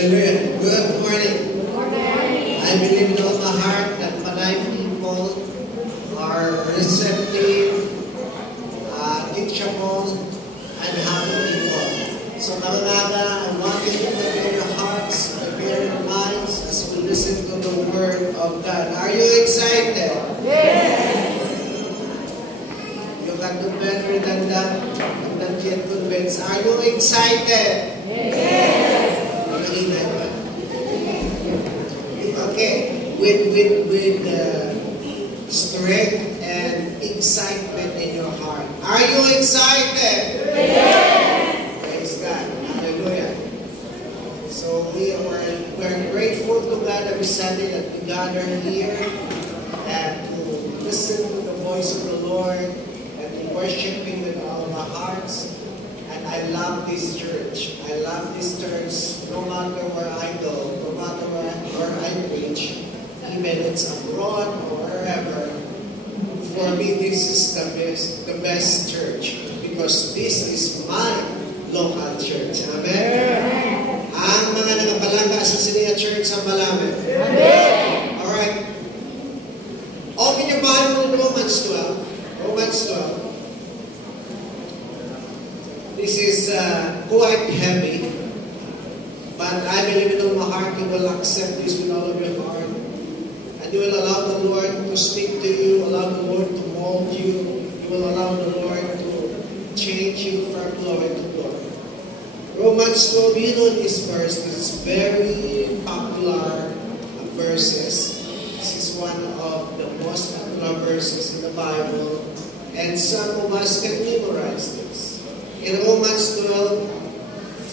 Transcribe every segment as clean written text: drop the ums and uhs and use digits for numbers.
Hallelujah. Good morning. I believe in all my heart that Panay people are receptive, teachable, and happy people. So mga I want you to prepare your hearts, prepare your minds as we listen to the Word of God. Are you excited? Yes. You can do better than that. I'm not yet convinced. Are you excited? Yes. Okay, with strength and excitement in your heart. Are you excited? Yes. Praise God. Hallelujah. So we're grateful to God every Sunday that we gather here and to listen to the voice of the Lord and to worship Him with all of our hearts. And I love this church. I love this church no matter where I go, no matter where I preach, even it's abroad or wherever. For me, this is the best church because this is my local church. Amen? Ang mga nagapalangga sa Sinia Church sa Malaman. Amen. Alright. Open your Bible in Romans 12. Romans 12. This is quite heavy, but I believe in all my heart you will accept this with all of your heart. And you will allow the Lord to speak to you, allow the Lord to mold you, you will allow the Lord to change you from glory to glory. Romans 12, you know this verse, this is very popular verses. This is one of the most popular verses in the Bible, and some of us can memorize this. In Romans 12,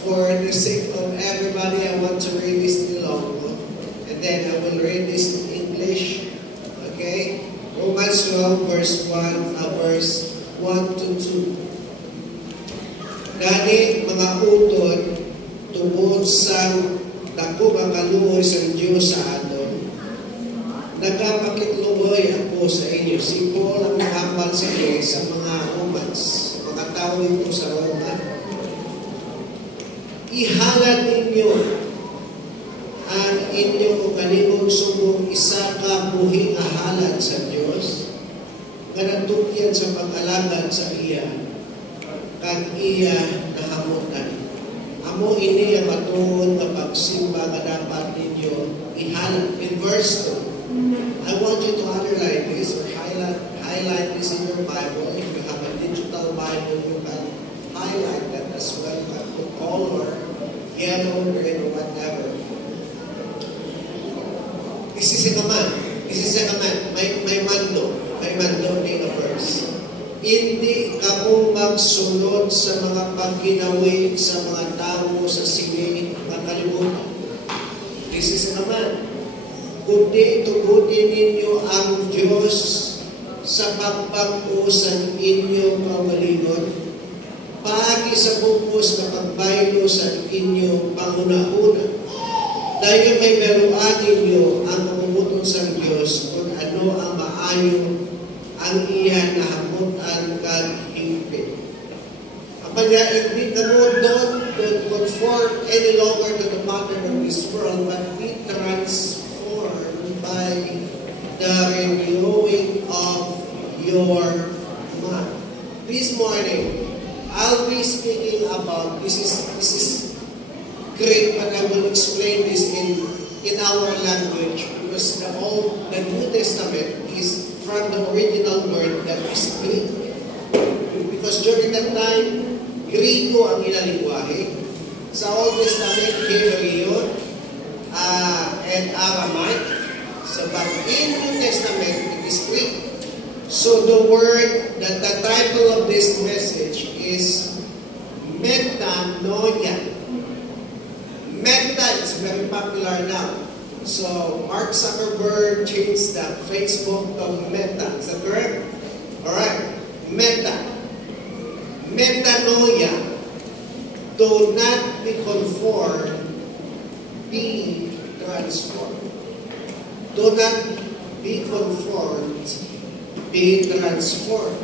for the sake of everybody, I want to read this in Ilonggo, and then I will read this in English. Okay? Romans 12, verse 1 to 2. Gani mga utod, tubod sa dako ang kaluoy sa Diyos sa aton, nagapakitluoy ako sa inyo. Si Paul ang nakapal sa mga Romans. Tao dito sa Roma, ihalad ninyo ang inyong kanimong subong isa ka buhing ahalad sa Diyos, kanatukyan sa pag-alagad sa iya, kag iya nahamutan. Amo ini ang matuon na pagsimba na dapat ninyo ihalad. In verse 2, I want you to underline this or highlight this in your Bible. If you have a digital Bible, you can highlight that as well. You can put color, yellow, green, or whatever. This is a command. This is a command. May mando. May mando in a verse. Hindi kamo magsunod sa mga pagkinawig sa mga tao sa sili ng kalibutan. This is a command. Kundi tugutin ninyo ang Diyos sa pagpag-usan inyong kaugalingon, pagi sa bukos na pagbaylo sa inyong pangunahuna. Dahil may meruan ninyo ang mamumuton sa Diyos kung ano ang maayong ang iya na hamutan kag hingpit. Kapag hindi ka mo don't conform any longer to the pattern of this world, but be transformed by the renewing of your mind. This morning, I'll be speaking about, this is great, but I will explain this in our language because the New Testament is from the original word that is Greek. Because during that time, Griko ang inalingwahe. Sa Old Testament, Hebrew and Aramaic. So, but in New Testament, it is Greek. So the word, the title of this message is metanoia. Meta, it's very popular now. So Mark Zuckerberg changed the Facebook to Meta. Is that correct? Alright. Meta. Metanoia. Do not be conformed, be transformed. Do not be conformed, be transformed.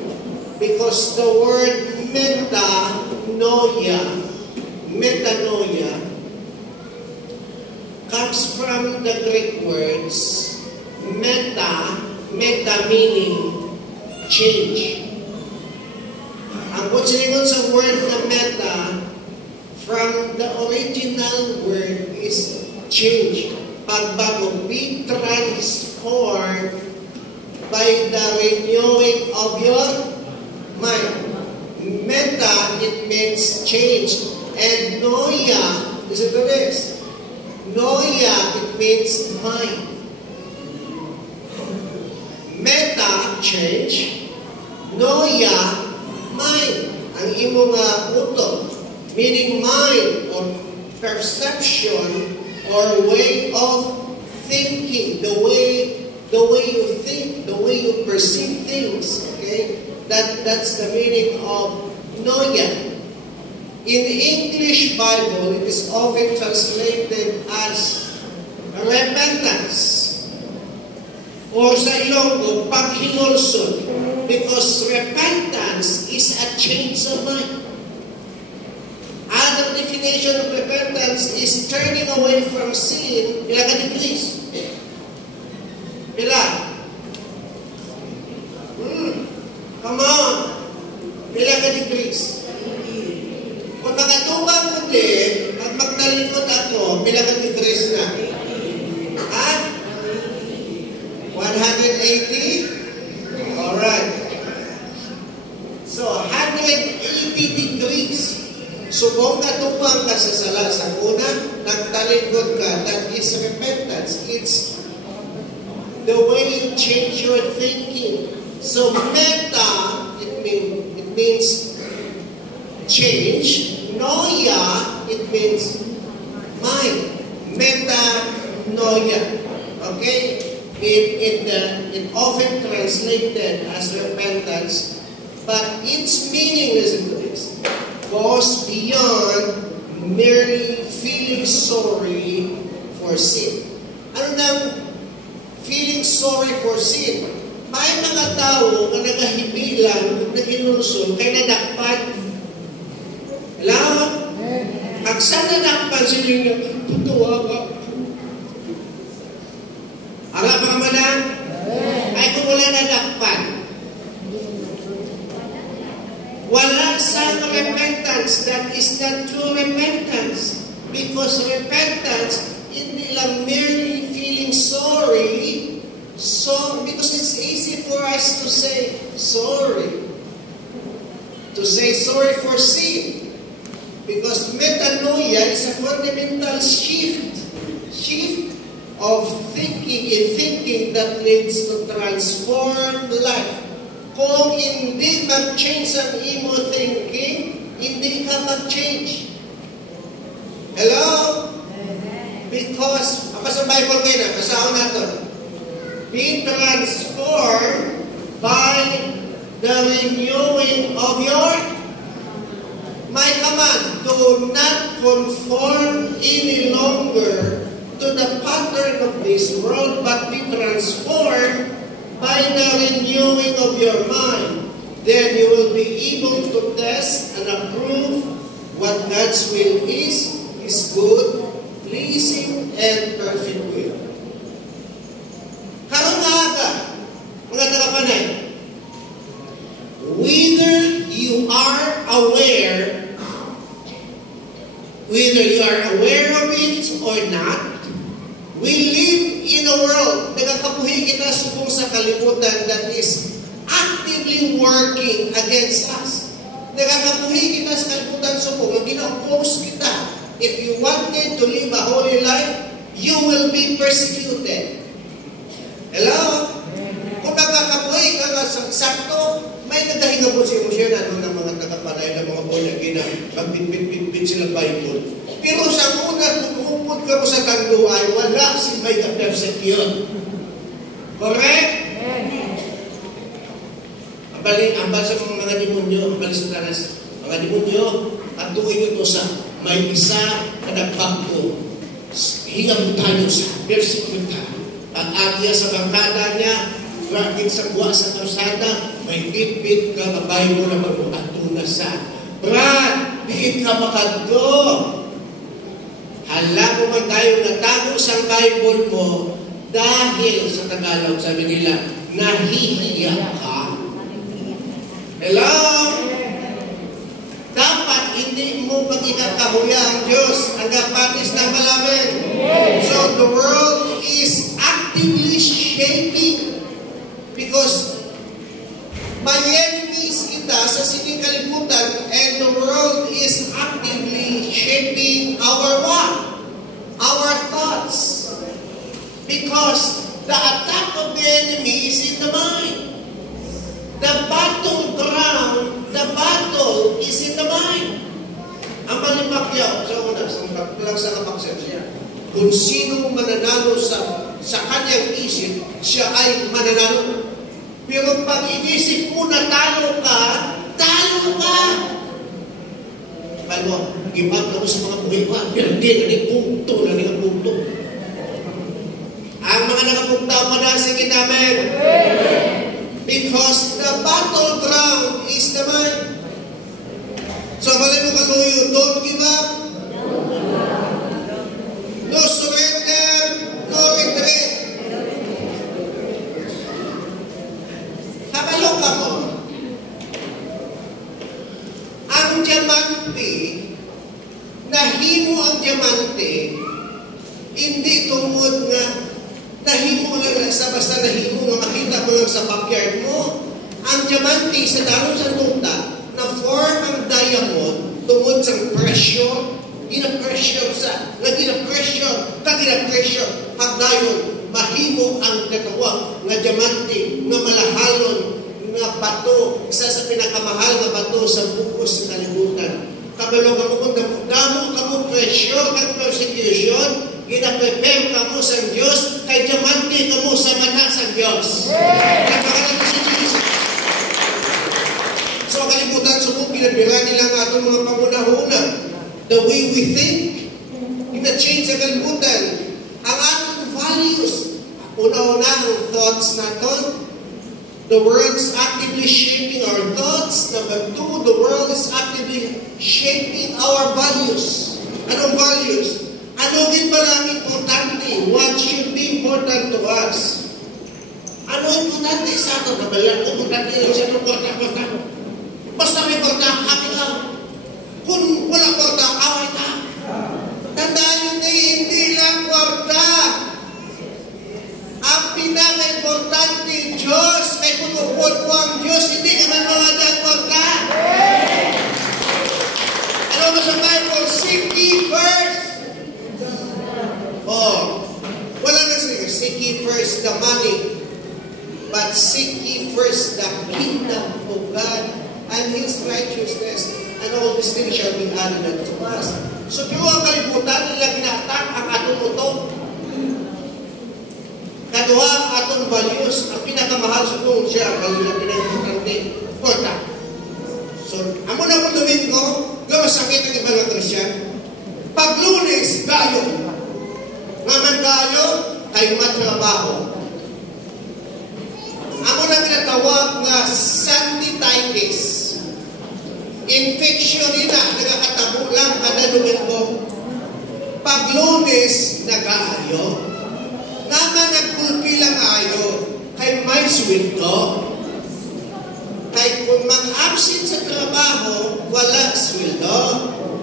Because the word metanoia comes from the Greek words meta meaning change. Ang kutsingon sa word na meta from the original word is change. Pagbago, be transformed by the renewing of your mind. Meta, it means change. And noia, listen to this. Noia, it means mind. Meta, change. Noia, mind. Ang imo nga utok. Meaning mind or perception or way of thinking. The way you think, the way you perceive things. Okay? That's the meaning of noia. In the English Bible, it is often translated as repentance. Or sa Ilonggo, paghinulsod. Because repentance is a change of mind. Another definition of repentance is turning away from sin. Pila ka degrees? Pila? Come on. Pila ka degrees? Kung makatubang ko din, at magtalikod ako, pila ka degrees na? Ha? 180? Alright. So, 180 degrees. Subong katubang ka sa sala sa una, nagtalikod ka, that is repentance. It's the way you change your thinking. So, meta, it means change. Noia, it means mind. Metanoia. Okay? It often translated as repentance, but its meaning, listen to this, goes beyond merely feeling sorry for sin. Ano nang feeling sorry for sin? May mga tao na nagahibilan kung naginulsun kay nadakpan. Hello? Ang saan nadakpan sila yung tutuwa ka? Ala pa ka man ay kung wala nadakpan. Wala sa repentance. That is not true repentance. Because repentance, hindi lang merely feeling sorry. So, because it's easy for us to say sorry. To say sorry for sin. Because metanoia is a fundamental shift of thinking that leads to transform life. Kung hindi mag-change ang imo thinking, hindi ka mag-change. Hello? Because, apa sa Bible kayo na, kasaon natin, be transformed by the renewing of your my command. Do not conform any longer to the pattern of this world, but be transformed by the renewing of your mind. Then you will be able to test and approve what God's will is, His good, pleasing, and perfect will. Karong aga, mga tagapanay, whether you are aware of it or not, we live in a world, nagakabuhi kita subong sa kalibutan that is actively working against us. Nagakabuhi kita sa kalibutan subong, ang gina-oppose kita. If you wanted to live a holy life, you will be persecuted. Hello? Kung nagkakabuhi ka nga sakto, may nagahingabot si Moshe na ng mga tagapanay ng mga bunyagin na magbitbit sila Bible. Pero sa una, kung upod ka mo sa kanduay, wala si may ka-persecute. Correct? Ambal sa mga demonyo, ambal sa tanas, mga demonyo, atuin nyo to sa may isa na nagpagpo. Hingang tayo sa persecute. Pag-agya sa bangkada niya, bakit sa buwa sa karsada, may bit-bit ka na Bible na mag-atuna sa. Brad, bigit ka makadto. Alam mo man tayo natago sa Bible mo dahil sa Tagalog, sabi nila, nahihiya ka. Hello? Dapat hindi mo pagkakahuya ang Diyos. Ang kapatis na malamin. So the world is actively shaping because may enemies kita sa sinikalimutan and the world is actively shaping our what? Our thoughts. Because the attack of the enemy is in the mind. The battleground, the battle is in the mind. Ang Manny Pacquiao, sa kapaksan siya, kung sino mananalo sa kanyang isip, siya ay mananalo. Pero pag inisip mo na talo ka, talo ka. Paano mo, ibang ako sa mga buhay ko, pero hindi, nanipunto. Ang mga nakapunta pa na sa namin. Because the battleground is the mind. So, balik mo kaluyo, don't give up. No surrender, no regret. Kabalo ka mo. Ang diamante, nahimo ang diamante, hindi tungod nga nahimo lang sa basta nahimo nga makita mo lang sa backyard mo. Ang diamante sa dalong sa tuta na form ang diamond tungod sa pressure, gina-pressure hagdayon mahimo ang natawag nga diamante nga malahalon nga bato, isa sa pinakamahal nga bato sa bukos sa kalibutan. Kabalo ka mo kung damo ka mo pressure kag persecution, gina-prepare ka mo sa Diyos, kay diamante ka mo sa mata sa Diyos. Napakalan ko si Jesus. So, kalibutan, kung pinabira nila nga itong mga pangunahuna, the way we think, ina-change sa kalibutan, ang ating values, una-una ang thoughts natin. The world is actively shaping our thoughts. Number two, the world is actively shaping our values. Anong values? Ano din ba lang importante? What should be important to us? Ano importante sa atin? Nabalang importante lang siya ng kwarta-kwarta. Basta may kwarta, happy lang. Kung wala kwarta, away ka. Tandaan nyo na hindi lang kwarta. Ang pinaka-importante, Diyos. Kaya kung upod mo ang Diyos, hindi ka man mawadang kwarta. Ano ba sa Bible? Seek ye first. Wala na siya. Seek ye first the money, but seek ye first the kingdom of God and His righteousness, and all these things shall be added unto us. So, pero ang kalibutan nila ginatak ang atong utong. Kaduha ang atong values, ang pinakamahal sa kong siya, ang pinag-importante, kwarta. So, amo na kung Domingo, gamasakit ang ibang na Christian. Pag Lunes, gayo. Naman tayo kay matrabaho. Ako na tinatawag na sanititis. Infection na, nagkakatabo lang kada Domingo. Pag Lunes, nag-aayo. Naman nagpulpi lang ayo, kay may sweldo. Kay kung mag-absent sa trabaho, wala sweldo.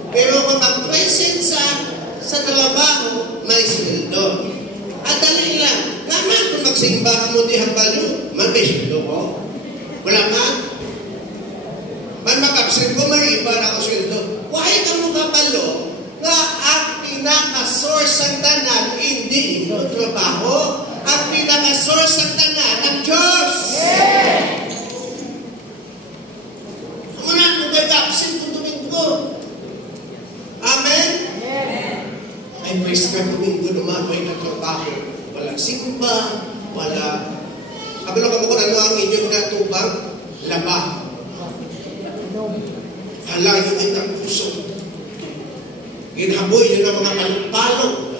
Pero kung mag-present sa trabaho, may sweldo. At dali lang, naman kung magsimba ka mo di hambalo, may sweldo ko. Wala ka. Man mag-absent ko, may iba na ako sweldo. Why ka mo kapalo na ang pinaka-source ang tanan, hindi ito trabaho. Ang pinaka-source ang tanan, ang Diyos. Muna, kung mag-absent kung Domingo. Amen? Ay, praise ka Domingo naman, may natrabaho. Walang simba, wala. Kabalo ka mo kung ano ang inyong natubang? Laba. Kalayo din ang puso. Ginhaboy yun ang mga palong-palong.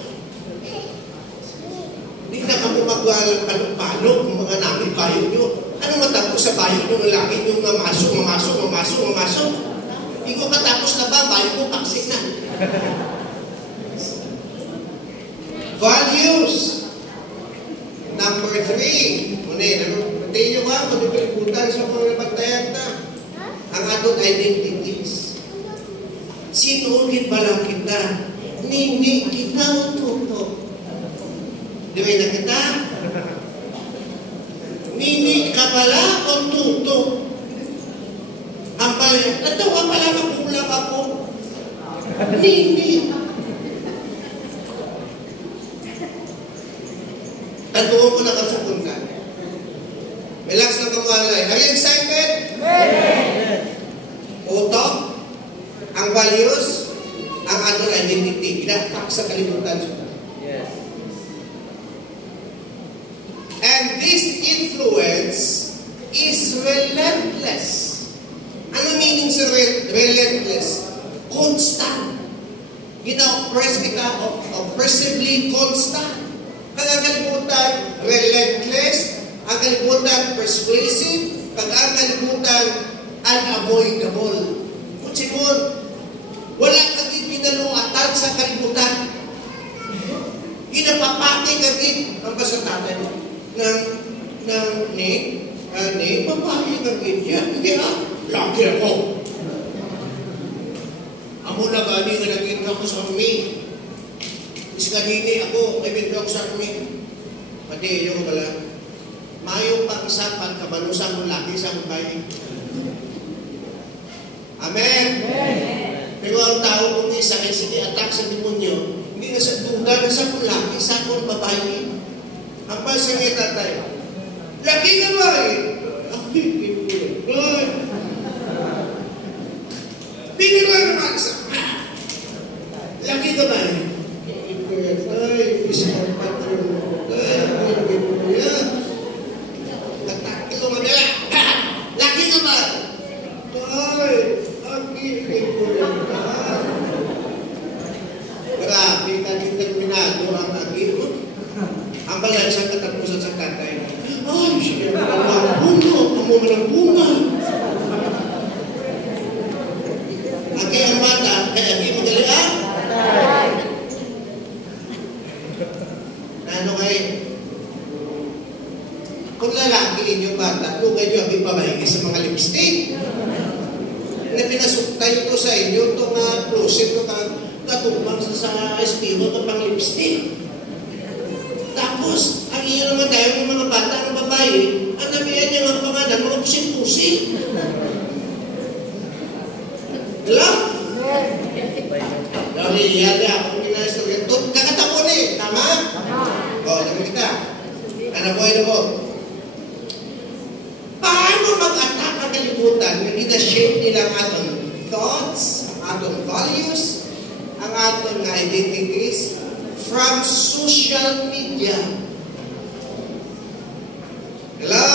Hindi na kami mag-palong-palong kung mga namin bayo nyo. Ano matapos sa bayo nyo ng laki nyo mamasok? Hindi ko matapos na ba, bayo ko paksik na. Values. Number 3. Patayin nyo ba? Matipiliputan sa mga napagtayag na. Ang atong identities. Sinuugin pala kita. Nini kita ututo. Di ba na kita? Nini ka pala ututo. Ang pala, ito ka pala makulang ako. Nini. Tatuwa ko na kasukun ka. Relax na kamalay. Are you excited? Utok, ang values, ang atong identity. Ginapak sa kalimutan. Yes. And this influence is relentless. Ano meaning sa relentless? Constant. Gina-oppress kita, oppressively constant. Ang kalimutan, relentless. Ang kalimutan, persuasive. Ang kalimutan, unavoidable. Kung siguro, wala kang ginaluatan sa kalimutan. Ginapapati kagit ang basatatan ni, papati kagit yan. Hindi lagi ako. Amo na gani nga naging ako sa kami. Is kanini ako, may bintang sa kami. Pati yung pala, mayong pang-isapan, kabalusan mo laki sa babae. Amen? Pero ang tao kung isa ay sige attack sa demonyo, hindi na sa duga na sa laki sa kong babae. Ang pasingit tatay, laki ka ba eh? Binira naman sa laki ka ba eh? Ay, isang patron mo. Ay, tatakil mo magala. Laki ka ba? Ay, agiging ko yan. Grabe ka determinado ang agig mo. Ang balan sa katapusan sa tatay. Ay, siya na lang bunga. Pamuma ng bunga. Agay ang bata, kaya agay magali ah. Ano kayo? Kung lalaki inyong bata, lugay nyo ang ipamahigi sa mga lipstick. Na pinasuktay ito sa inyo, ito nga closet, ito katumpang sa espiho, ito pang lipstick. Tapos, ang iyo naman tayo ng mga bata, ang babae, ang namiyan niya ng pangalan, mga pusing-pusing. Alam? Dahil iyada akong pinastorya. Kakatapon eh, tama? O, naman kita. Ano po? Paano mag-attack ang kalimutan na gina-shape nila ang atong thoughts, ang atong values, ang atong identities from social media? Hello?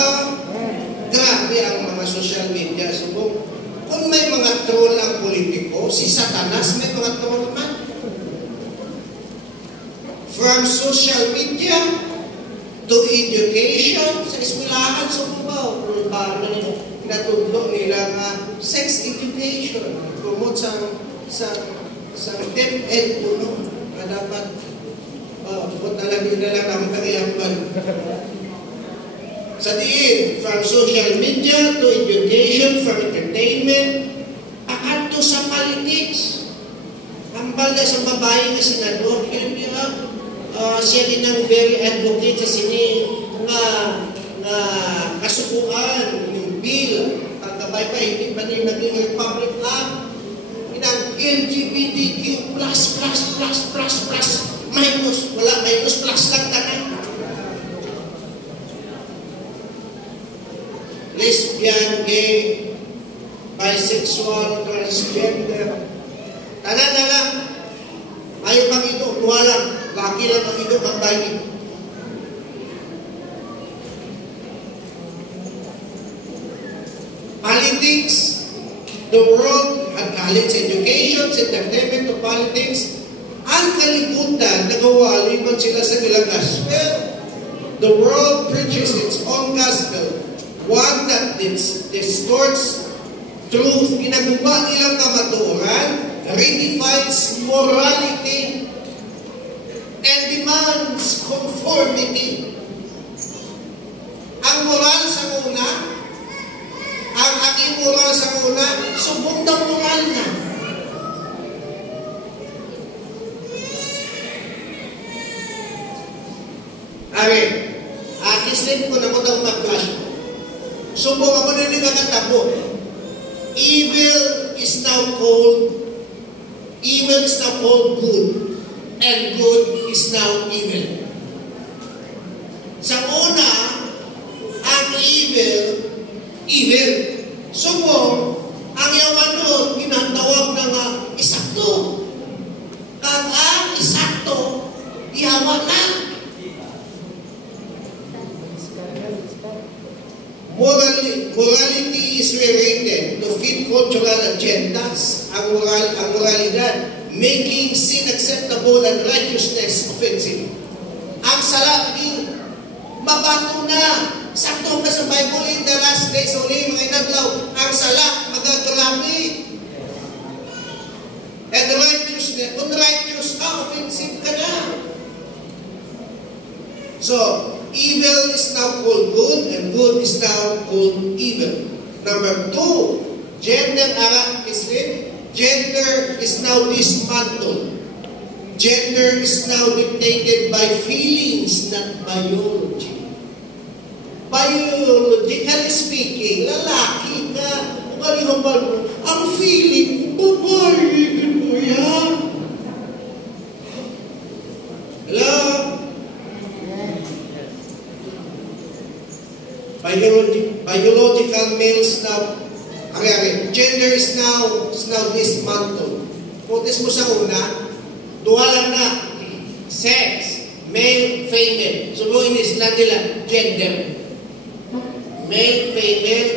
Grabe ang mga social media. So, kung may mga troll ang politiko, si Satanas may mga troll man. From social media to education, sa eskwelahan, so kung paano nila natudlo nila nga sex education, promote sa DepEd puno, na dapat punta lang yun na lang ang kagayampan. Sa diin, from social media to education, from entertainment, akanto sa politics. Ang balda sa babae na senador, siya din ang very advocate sa sini nga kasukuan, yung bill, ang kabay pa, hindi pa rin naging Republic Act, inang LGBTQ+++++, minus, wala, minus plus lang tanan. Lesbian, gay, bisexual, transgender, tanan na lang. Ayaw pang ito, tuwa lang. Laki lang ang ito, ang bayi. Politics, the world, college education, entertainment to politics, ang kalibutan, nagawali man sila sa ilang gospel. The world preaches its own gospel, one that distorts truth, ginagawa nilang kamaturan, redefines morality, and demands conformity. Ang moral sa una, ang aking moral sa una, subong daw moral na. Ari, kislim ko na mo daw mag-flash. Subong ako na hindi kakatabo. Evil is now called good, and good is now evil. Sa una, ang evil. Subong, ang yawan nun, ginatawag na nga isakto. Kag ang isakto, yawan na. Morality is related to fit cultural agendas. Ang moralidad, making sin acceptable and righteousness offensive. Ang sala, mabato na. Sakto ka sa Bible in the last days only, mga inadlaw. Ang sala, magagrami. And righteousness, kung righteous ka, offensive ka na. So, evil is now called good, and good is now called evil. Number 2, gender is now dismantled. Gender is now dictated by feelings, not biology. Biologically speaking, lalaki ka, ang feeling, babae mo yan. Hello? Biological males now, gender is now dismantled. Notice mo sa una, duha lang na, sex, male, female. So, inis na nila, gender. Male, female,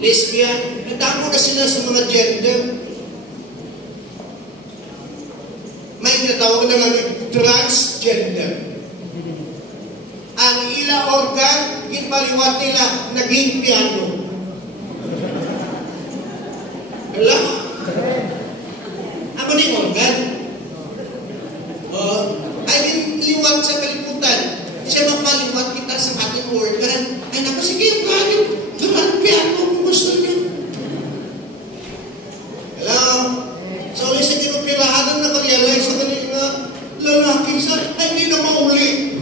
lesbian. Natamo na sila sa mga gender. May natawag na lang transgender. Ang ila organ, ginpaliwat nila, naging piano. Wala? Ano ni organ? Ay liwat sa kaliputan. Siya mapaliwat kita sa ating organ. Ay naku, sige, ganun piano kung gusto niyo. Hello? So, isa kinupilahan na nakarealize sa kanila, lalaki sa, ay hindi na mauli.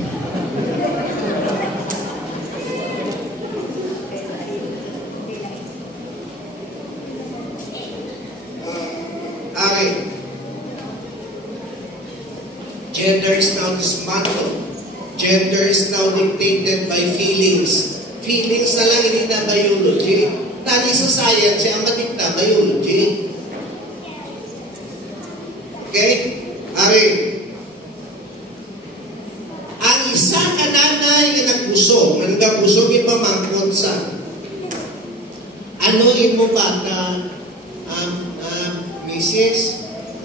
Gender is now dismantled. Gender is now dictated by feelings. Feelings na lang, hindi na biology. Tani sa science, ang matikta, biology. Okay? Ari. Ang isa ka nanay na nagbusog, ang nagbusog ipamangkot sa ano mo bata, Mrs.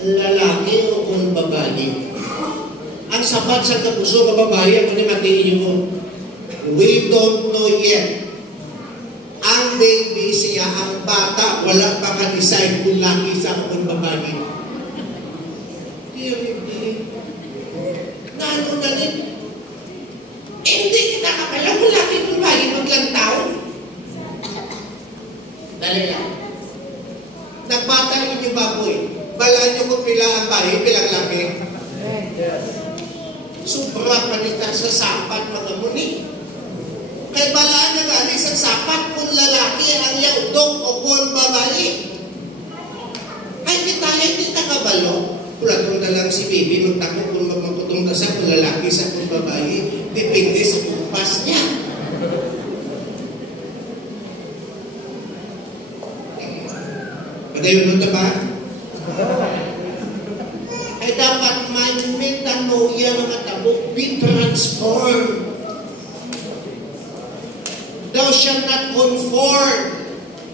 lalaki o kung babae? Ang sapat sa kapuso, kababayan, kung matiin mo, we don't know yet. Ang baby siya, ang bata, wala pa ka-decide kung laki sa kung babae. Nano na rin? Hindi kita kapala kung laki kung babae maglantaw. Dali lang. Nagbata ninyo baboy. Balaan nyo kung pila ang bahay, pilang laki. Sobra pa nita sa sapat mga muni. Kaya balaan na galing sa sapat kung lalaki ang yaudong o kung babae. Ay, hindi kabalo. Pulatong na lang si baby, magtako kung magpaputong ka sa kung lalaki sa kung babae. Depende sa kupas niya. Padayon na ba? Ay dapat may metanoia ng matabok, be transformed. Thou shalt not conform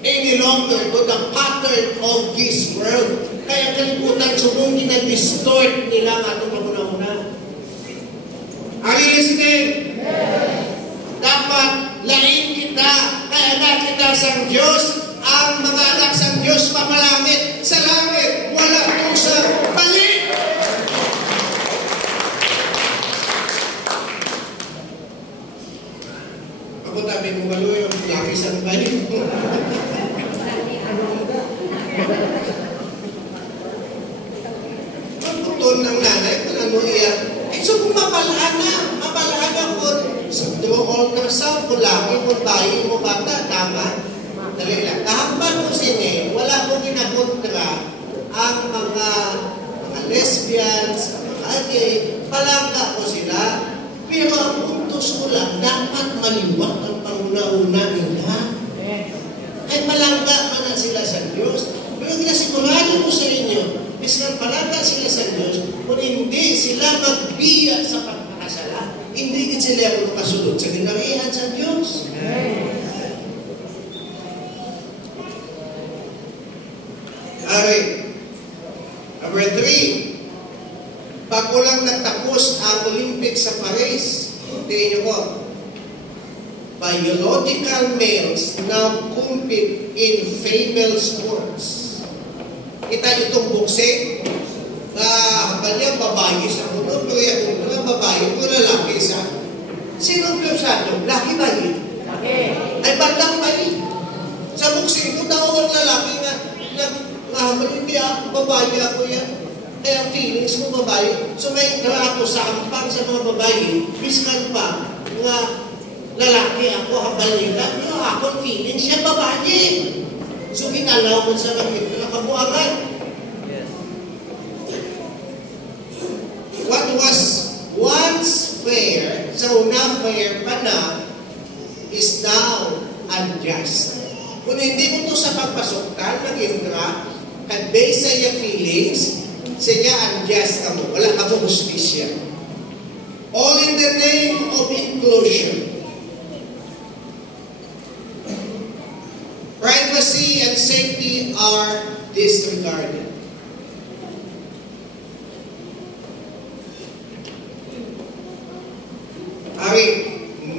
any longer to the pattern of this world. Kaya kalimutan, subong ginag-distort nila ang atong paguna-una. Are you listening? Dapat lain kita, kaya na kita sa Diyos, ang mga anak sa Diyos papalangit sa langit, wala kung sa balik. Ang putol ng nanay, kung ano iyan. So kung mapalaan na kung through ultrasound, kung laki, kung bayi mo bata, tama. Dali lang. Kahapon ko sini, wala ko ginakontra ang mga lesbians, ang mga gay, palangga ko sila. Pero ang puntos ko lang, dapat maliwat ang panguna-una nila. Ay malangga man na sila sa Diyos. Pero kinasigurado ko sa inyo, mismo palangga sila sa Diyos, kung hindi sila magbiya sa pagkakasala, hindi sila makasunod sa ginarihan sa Diyos. Alright. Number 3. Pag ulang nagtapos ang Olympics sa Paris, tingin nyo ko, biological males now compete in female sports. Kita itong boxing, habang niya babae sa mundo, pero yung mga babae, kung lalaki sa. Sino ang piyosado? Laki ba yun? Laki. Ay, bandang ba yun? Sa boxing, kung daw ang lalaki na hindi ako, babae ako yan. Kaya feelings mo babae. So may trato sa ampang sa mga babae, biskan pa, nga lalaki ako, habang nila, pero ako feelings siya babae. So ginalaw mo sa mga nakabuangan. What was once fair, sa una fair pa na, is now unjust. Kung hindi mo ito sa pagpasoktan, mag-indra, at based sa iya feelings, sa iya unjust ka mo, wala ka mo justisya. All in the name of inclusion. Privacy and safety are disregarded.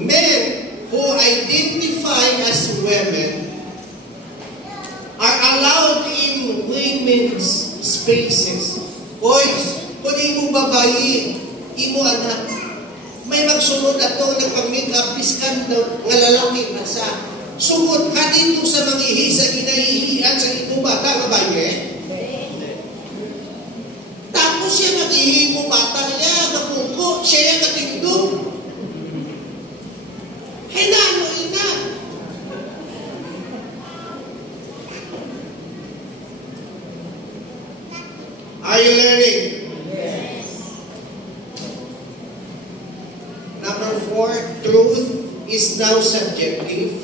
Men who identify as women are allowed in women's spaces. Hoy, kung imo babae, imo anak, may magsunod ato ng pag-makeup, piskan nga lalaki na sa sumot ka dito sa mga sa ginahihian sa imo bata, babae. Tapos siya mag-ihi mo bata niya, magpuko, siya yung katingdong. Hinano ina. Are you learning? Yes. Number 4, truth is now subjective.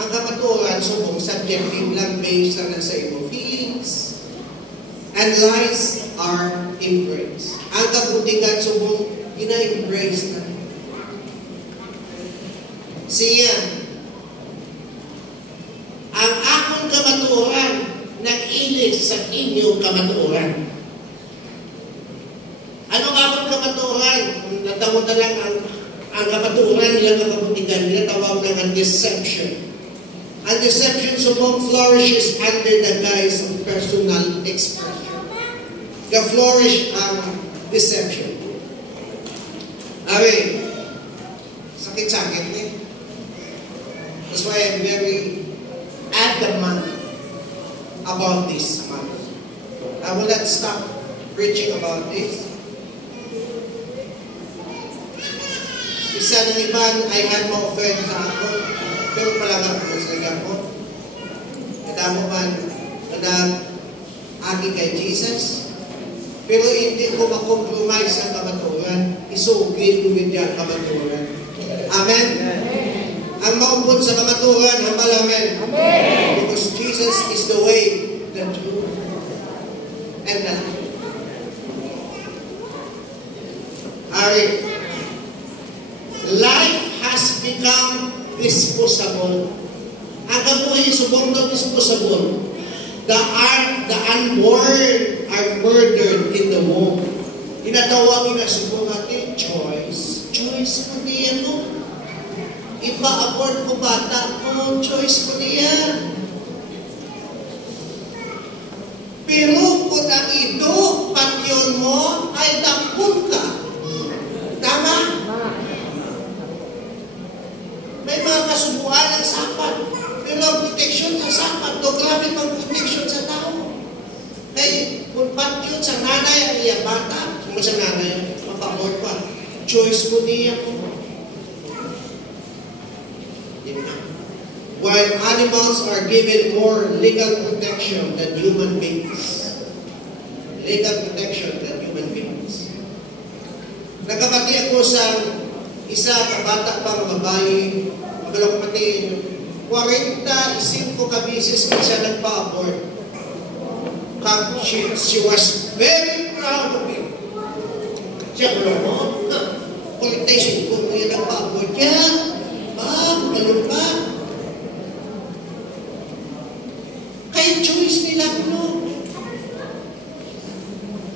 Ang kamaturan, subong subjective lang based na sa imo feelings. And lies are embraced. Ang kabutigan, subong ina-embrace na. Siya, ang akong kamaturan nag-ilis sa inyong kamaturan. Anong akong kamaturan? Natawag na lang ang kamaturan nilang kabutigan nila, tawag na ang deception. Ang deception subong flourishes under the guise of personal expression. Ka-flourish ang deception. Okay. Sakit-sakit eh. That's why I'm very adamant about this matter. I will not stop preaching about this. Isa ng iban ay had ma-offend sa ako, pero palaga ko sa ako. Kada mo man na agi kay Jesus, pero hindi ko makompromise sa kamaturan, isugin ko niya kamaturan. Amen? Ang maupod sa kamaturan, hambal amen. Amen. Because Jesus is the way, the truth, and the life. Life has become disposable. Ang kabuhay subong na disposable. The unborn are murdered in the womb. Inatawag na subong natin, choice. Choice mo niya mo. Ipa-abort ko bata ko, choice mo niya. Pero kung ang ito, patyon mo, ay dampun ka. Tama? May mga kasubuan ng sapat. Pero ang proteksyon sa sapat, doon marami pang protection sa tao. Kaya kung patyot sa nanay ang iya bata, kung sa nanay, mapabort pa. Choice mo niya mo. While animals are given more legal protection than human beings. Legal protection than human beings. Nagkapati ako sa isa kabata pang babae, mabalang pati, 45 kabisis na siya nagpa-abort. She was very proud of him. Siya mo, politician ko niya nagpa-abort. Kaya, ganun ba? Kaya choice nila ko.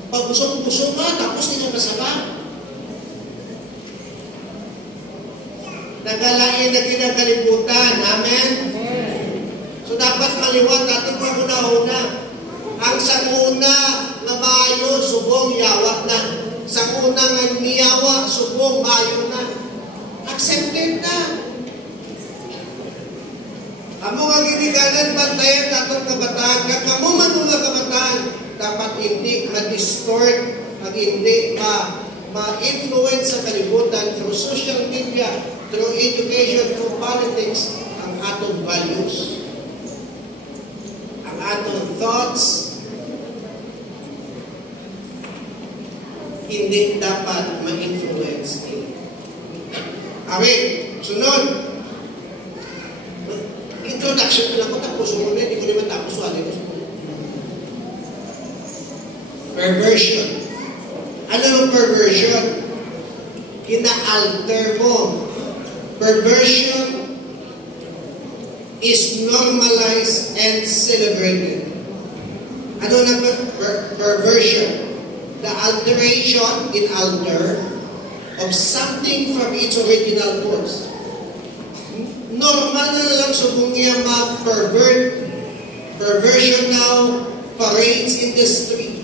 Pag busong-busong tapos nila masama. Nagalain na kinakalibutan. Amen? So dapat maliwat natin pag-una-una. Ang sakuna na mayo, subong yawa na. Sakuna nga niyawa, subong mayo na. Accepted na. Amo nga ginikanan, bantayan tatong kabataan. Kakamu man mga kabataan, dapat hindi ma-distort, at hindi ma-influence sa kalibutan through social media, through education, through politics, ang atong values, ang atong thoughts, hindi dapat ma-influence. Amen. Sunod. Introduction ko lang ko, tapos muna, hindi ko naman tapos wala ko. Perversion. Ano yung perversion? Ina-alter mo. Perversion is normalized and celebrated. Ano na perversion? The alteration in alter of something from its original course. Normal na lang subong niya mag-pervert. Perversion now parades in the street.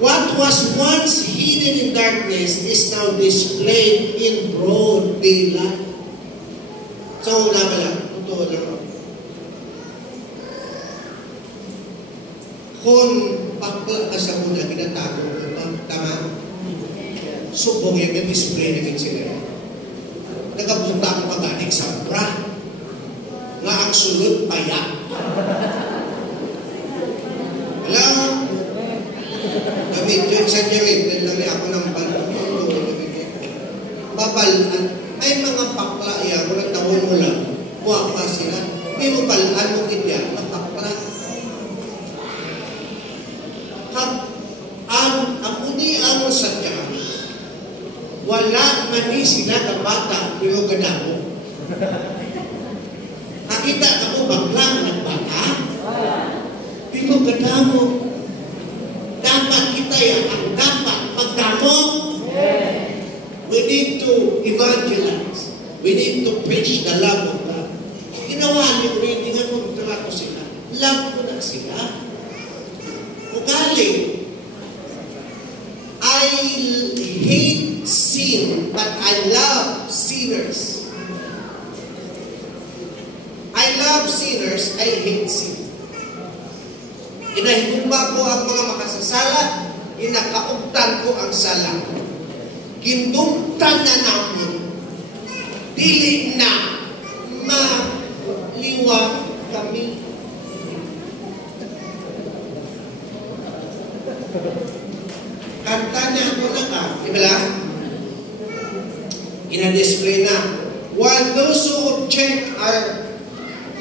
What was once hidden in darkness is now displayed in broad daylight. So, wala ka lang. Totoo lang. Kung bakla ka sa muna, kinatago mo ba? Tama? Subong yung display na sila. Nagapunta ang pag-anik sa bra. Nga ang sulod paya. Alam mo? Gamit yun sa jarit. Dahil ako ng balon. Babalaan. Ay mga pakla yan. Kung nagtawin mo lang. Muha pa sila. Hindi mo balaan mo kanya. Mapakla. Ang uni ang sadya. Wala man ni sila na bata, pero ganda mo. Nakita ka mo bakla ng bata? Pero ganda mo. Dapat kita yan, ang dapat magdamo. We need to evangelize. We need to preach the love of God. Ginawa niyo rin, tingnan mo, trato sila. Love ko na sila. Ugali. I hate sin, but I love sinners. I love sinners, I hate sin. Inahigumba ko ang mga makasasala, inakaugtan ko ang sala. Gindungtan na namin, dili na maliwag kami. Kanta na ako na ka, diba? Ina-display na. While those who object are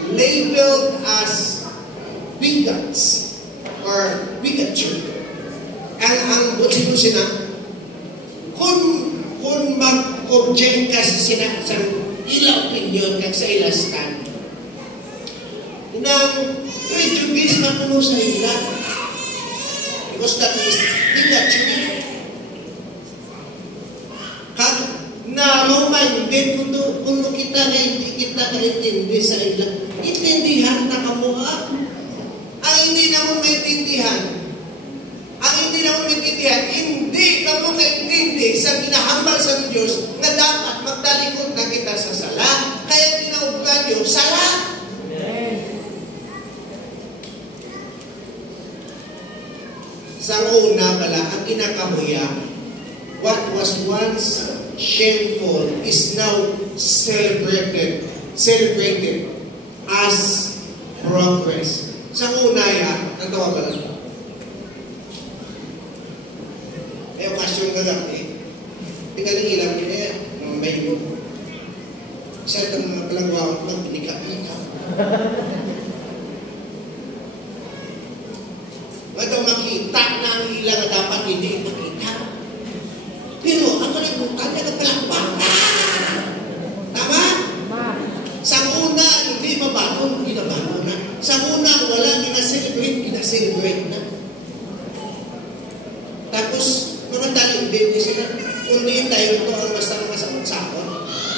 labeled as bigots or bigotry. Ang buti sina, kung mag-object ka sa ilang opinion kag sa ilang stand, nang prejudice na puno sa ilang. Because that is bigotry. Kag narrow-minded kung kita na hindi kita naintindi sa ilang. Intindihan na kamuha. Ang hindi na mo maintindihan. Ang hindi na mo maintindihan, hindi ka mo naintindi sa ginahambal sa Diyos na dapat magtalikod na kita sa sala. Kaya tinawaglan niyo, sala. Sa una pala, ang kinakahuya, what was once shameful is now celebrated as progress. Sa una yan, natawa pala. May okasyon ka lang eh. Tingnan yung ilang niya, may isa itong mga palagwa, magpinika-pinika. Ito makita na ang ilang na dapat hindi makita. Pero ang kalimutan niya ng palakpakan. Tama? Sa una, hindi mabago, ginabago na. Sa una, wala, ginaselebrate na. Tapos, mga taling din sila, kundi tayo ito ang basta mga sakot-sakot.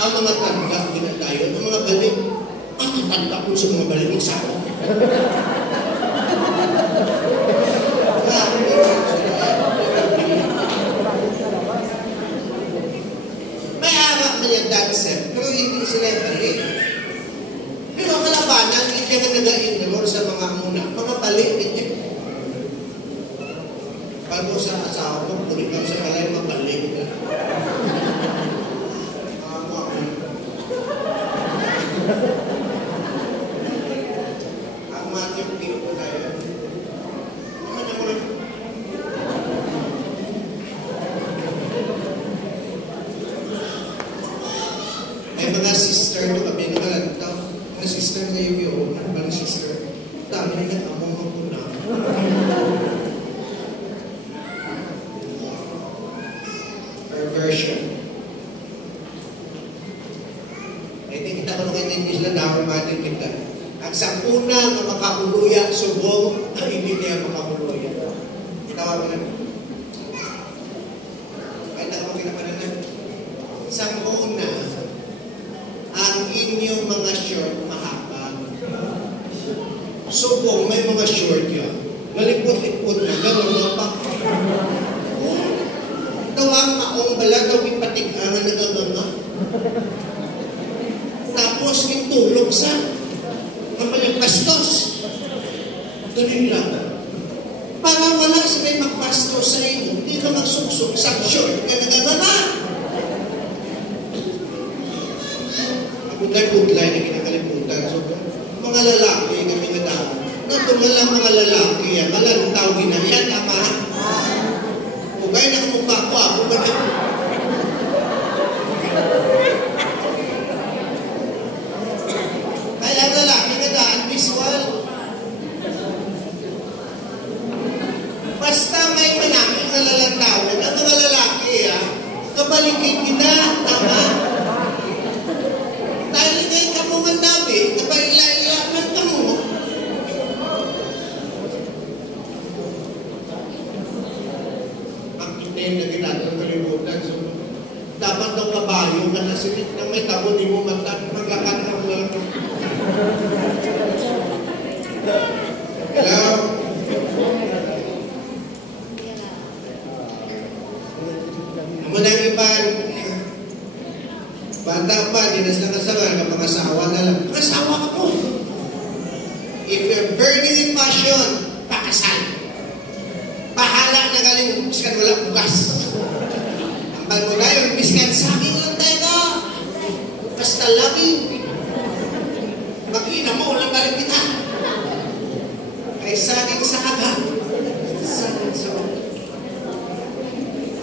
Ang mga tanda, ginatayo. Ang mga balik, tanda ko sa mga balik ng sakot. May arak na yung dancer, pero hindi sila balik. Pero ang kalabanan, hindi ka nag-ignore sa mga muna. Mga balik, hindi. Pag sa asawa mo, kulit ka sa kalay, mabalik. Ang matyong tiro ko tayo. May mga sister nyo kami nakalantaw. Mga sister na yung ano ba ng sister? Dami na nag-among ako na. Perversion. Hindi kita ko nung English na nakamati kita. Ang sa una na makakuluya, subong, ang hindi niya makakuluya. Tawa ko na. Kahit ako kinapananan. Sa una, ang inyong mga short mahaba. Subong, may mga short yan. Malipot-lipot na, gano'n na pa. Tawang maong bala, tawing patigangan na gano'n. Tapos, itulog sa mga pastos. Ganun lang. Para wala sila magpastos sa inyo, hindi ka magsuksok sa short ka na gano'n na. Budlay-budlay na kinakalimutan. So, mga lalaki na pinadaan. Natumalang mga lalaki yan, malantaw na yan, tama? O kaya nakamukha ko, ako ba na? Kaya ang lalaki na daan, visual. Basta may manaming na lalantawan, ang mga lalaki, kabalikin nila, tama? Dahil ngayon ka mo mandabi, napaila-ilaman ka mo. Ang kinayin na ginatang kalimutan. So, dapat daw kabayo ka na sinit na may tabo ni mo mata. Maglakad na mo lang. Hello? Amo na yung iban. Bata pa, di na sila kasama, nakapangasawa na lang. Pangasawa ka po. If you're burning in passion, pakasal. Pahala na galing, biskan wala bukas. Ambal mo na yung biskan, saging lang tayo ka. Basta labing. Mag-ina mo, walang galing kita. Ay saging sa agad. Saging sa agad.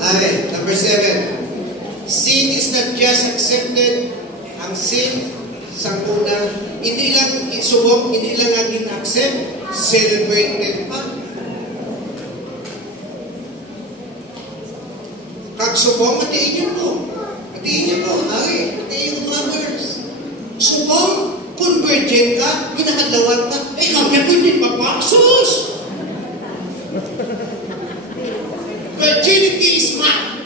Okay, number 7. Sin is not just accepted. Ang sin, sangkuna, hindi lang isubok, hindi lang ang in-accept, celebrated pa. Kagsubong, matiin mo. Matiin mo, ay, matiin mo mga verse. Subong, kung virgin ka, pinakadlawan ka, kami ako hindi mapaksus. Virginity is mad.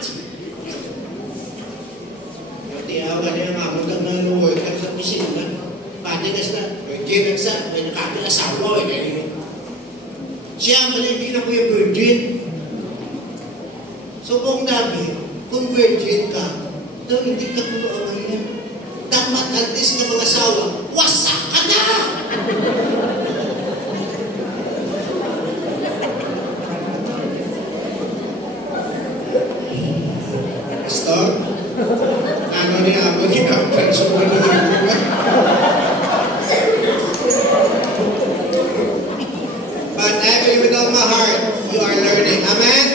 Awan niya nga mo lang na work ka sa pisina. Pati na sila, virgin ang sa, may nakakil-asawa eh. Siya ang malibig na kuya virgin. So kung nabi, kung virgin ka, daw hindi ka puno ang ngayon. Dapat at least na mga asawa, wasak ka na! mga heart, you are learning. Amen?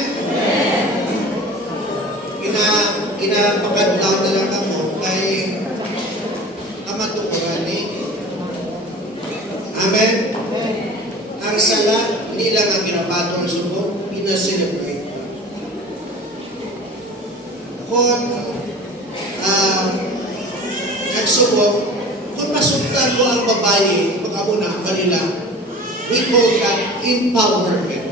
Kinapakadlaw na lang ako kay kamatukuran eh. Amen? Ang sala, hindi lang ang kinapatong subo, pinaselebrate. Kung nagsubok, kung masuktan mo ang babae, pag-amuna kanila, we call that empowerment.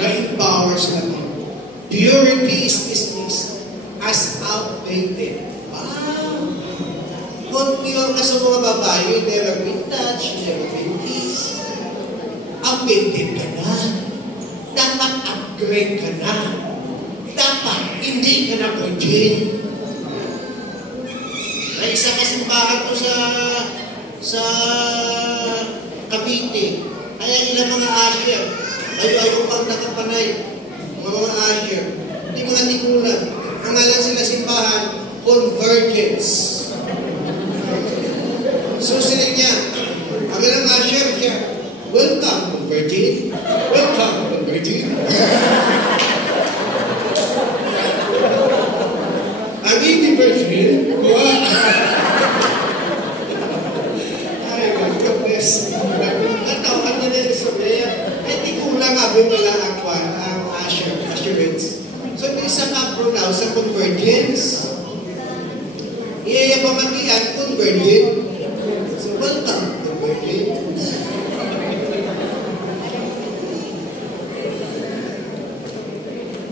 Na-empower sila. Purity is dismissed as outdated. Wow! Kung yung ka sa mga babae, never been touched, never been kissed, outdated ka na. Dapat upgrade ka na. Dapat hindi ka na virgin. May isa kasimbahan ko sa Cavite. Kaya ilang mga asher, ayaw pang nakapanay. Mga asher, hindi mga tikulan. Ang alam sila simbahan, convergence. Susunod niya, ang ilang asher siya, welcome, convergent. Welcome, convergent. Ang hindi virgin, kuha. Ay, my goodness. Ang nila yung istorya, hindi ko lang abin pala ang assurance. So, isa ka pronounce sa convergence. Iyayabamatian, convergent. So, welcome, convergent.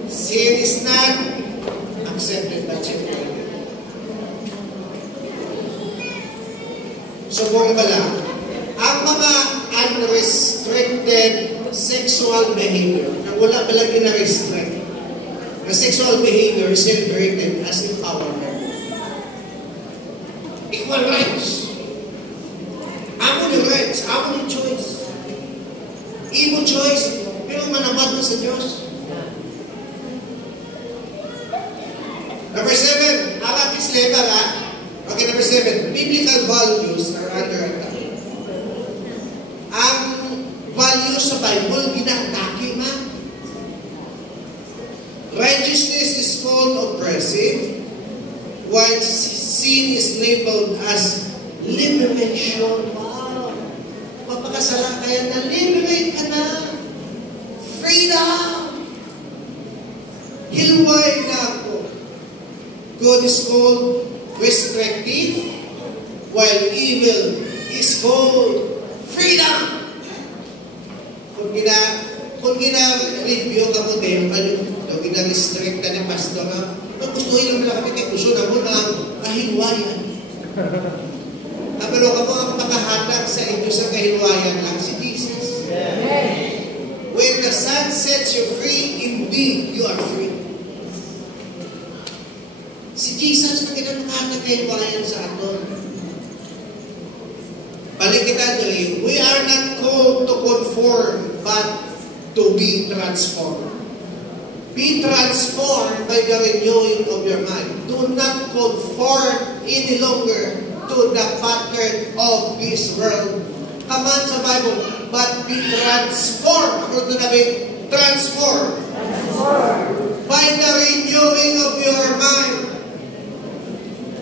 Sin is not accepted but accepted. So kung pala, ang mga unrestricted sexual behavior, na wala palang ina-restrict, na sexual behavior is celebrated as empowerment. Equal rights. Amo ni rights, amo ni choice. Imo choice, pero manabad na sa Diyos. Number 7, anak is labor, ha? Okay, number 7, biblical values are under attack. Ang values sa Bible, ginatake, ma. Righteousness is called oppressive, while sin is labeled as liberation. Wow! Mapakasala kaya na, liberate ka na. Freedom! Hilway na ako. Good is called restrictive, while evil is called freedom. Kung gina-review ka mo din, kung gina-restrict ka ng pastor, kung gusto lang pala kami kay gusto na mo ng kahilwayan. Pero kung ang makahatag sa inyo sa kahilwayan lang, si Jesus. When the sun sets you free, indeed, you are free. Si Jesus na kinamakahatag sa aton. Balik kita dali, we are not called to conform, but to be transformed. Be transformed by the renewing of your mind. Do not conform any longer to the pattern of this world. Command sa Bible, but be transformed. Ako ito namin, transformed. By the renewing of your mind.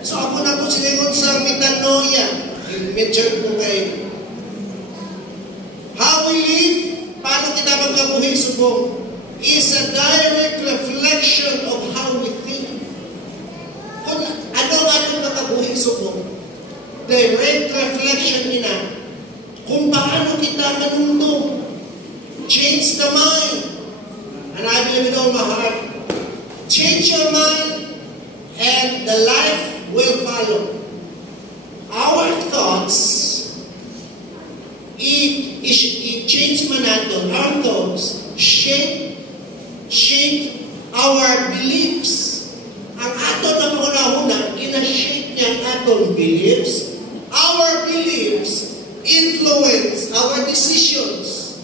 So ako na po silingon sa metanoia. I-mention po kayo. How we live, paano kita magkabuhi subong, is a direct reflection of how we think. Kung ano atong magkabuhi subong, direct reflection nina, kung paano kita manunong. Change the mind. And I believe with all my heart. Change your mind, and the life will follow. Our thoughts, i-change man natin, our thoughts shape our beliefs. Ang ato na pangunahuna, ina-shape niya ang atong beliefs. Our beliefs influence our decisions.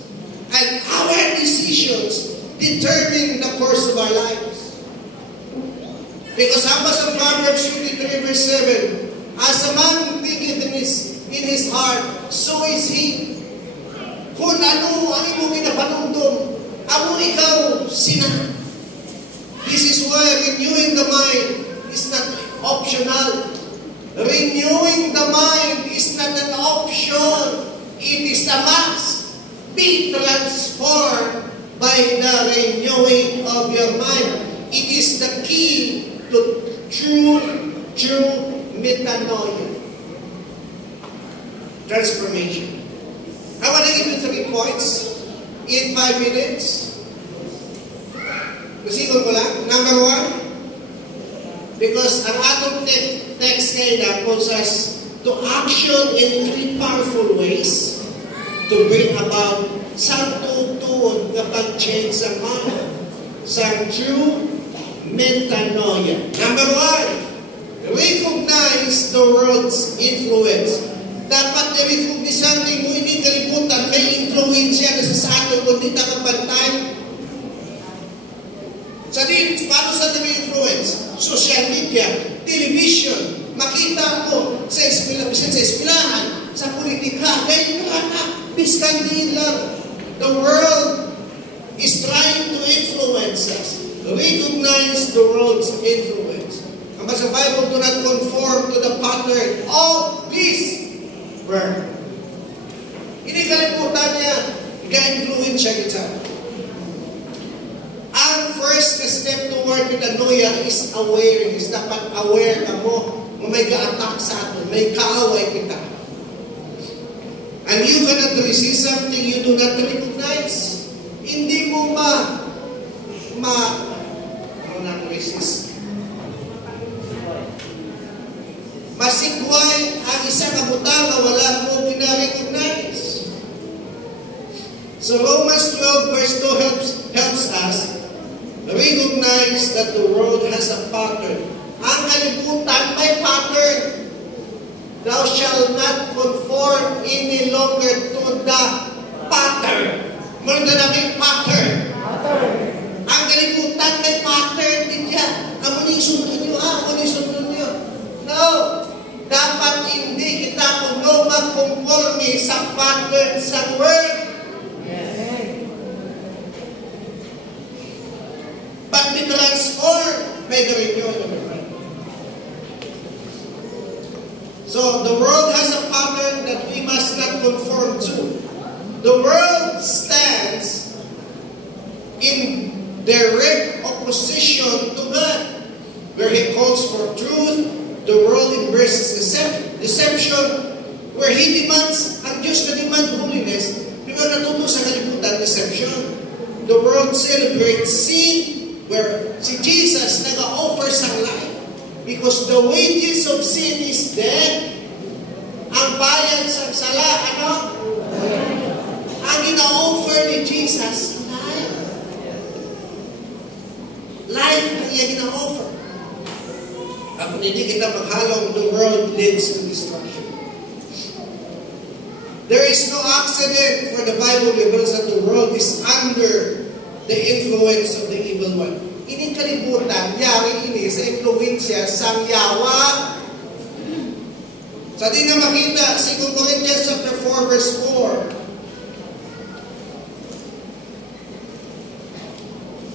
And our decisions determine the course of our lives. Because Amos of Proverbs 23 verse 7, as a man thinketh in his heart, so is he. kung ano ang imong ginapanungdom, amo ikaw sina. This is why renewing the mind is not optional. Renewing the mind is not an option. It is a must. Be transformed by the renewing of your mind. It is the key to true metanoia. Transformation. I want to give you 3 points in 5 minutes. Masikon ko lang. Number 1, because ang atong text ngayon na calls us to action in 3 powerful ways to bring about sa tutuon na pag-change sa mind, sa true metanoia. Number 1, recognize the world's influence. Dapat i-recognize mo, hindi kalimutan, may influensya na sa ato kung di nakapantay. Paano sa influence? Social media, television, makita mo sa eskwelahan, sa politika, ganyan na, biskan din lang. The world is trying to influence us. Recognize the world's influence. Ang sa Bible, do not conform to the pattern of this world. Hindi kalimutan niya, i-influence siya kita. Ang first step toward metanoia is awareness. Dapat aware ka mo may ka-attack sa atin, may kaaway kita. And you cannot resist something you do not recognize. Hindi mo resist. Masigway ang isang kabutang na wala mo pina-recognize. So Romans 12 verse 2 helps us recognize that the world has a pattern. Ang kalibutan may pattern. Thou shalt not conform any longer to the pattern. Meron na may pattern. Ang kalibutan may pattern din yan. Amo ni sunod nyo, amo ni sunod nyo. No. Dapat hindi kita kuno magkonforme sa pattern sa world. But be transformed by the renewing of your mind. So the world has a pattern that we must not conform to. The world stands in direct opposition to God. Where He calls for truth, the world embraces deception. Where He demands, ang Diyos na demand holiness, di ba natuto sa kalibutan, deception. The world celebrates sin, where si Jesus nag-offer sa life. Because the wages of sin is death. Ang bayad sa sala, ano? Ang ina-offer ni Jesus, life. Life ang iya ina-offer. At kung hindi kita maghalong, the world leads to destruction. There is no accident, for the Bible reveals that the world is under the influence of the evil one. Ining kalibutan, yari ini sa influensya sang yawa. Sa di na makita, 2 Corinthians chapter 4 verse 4.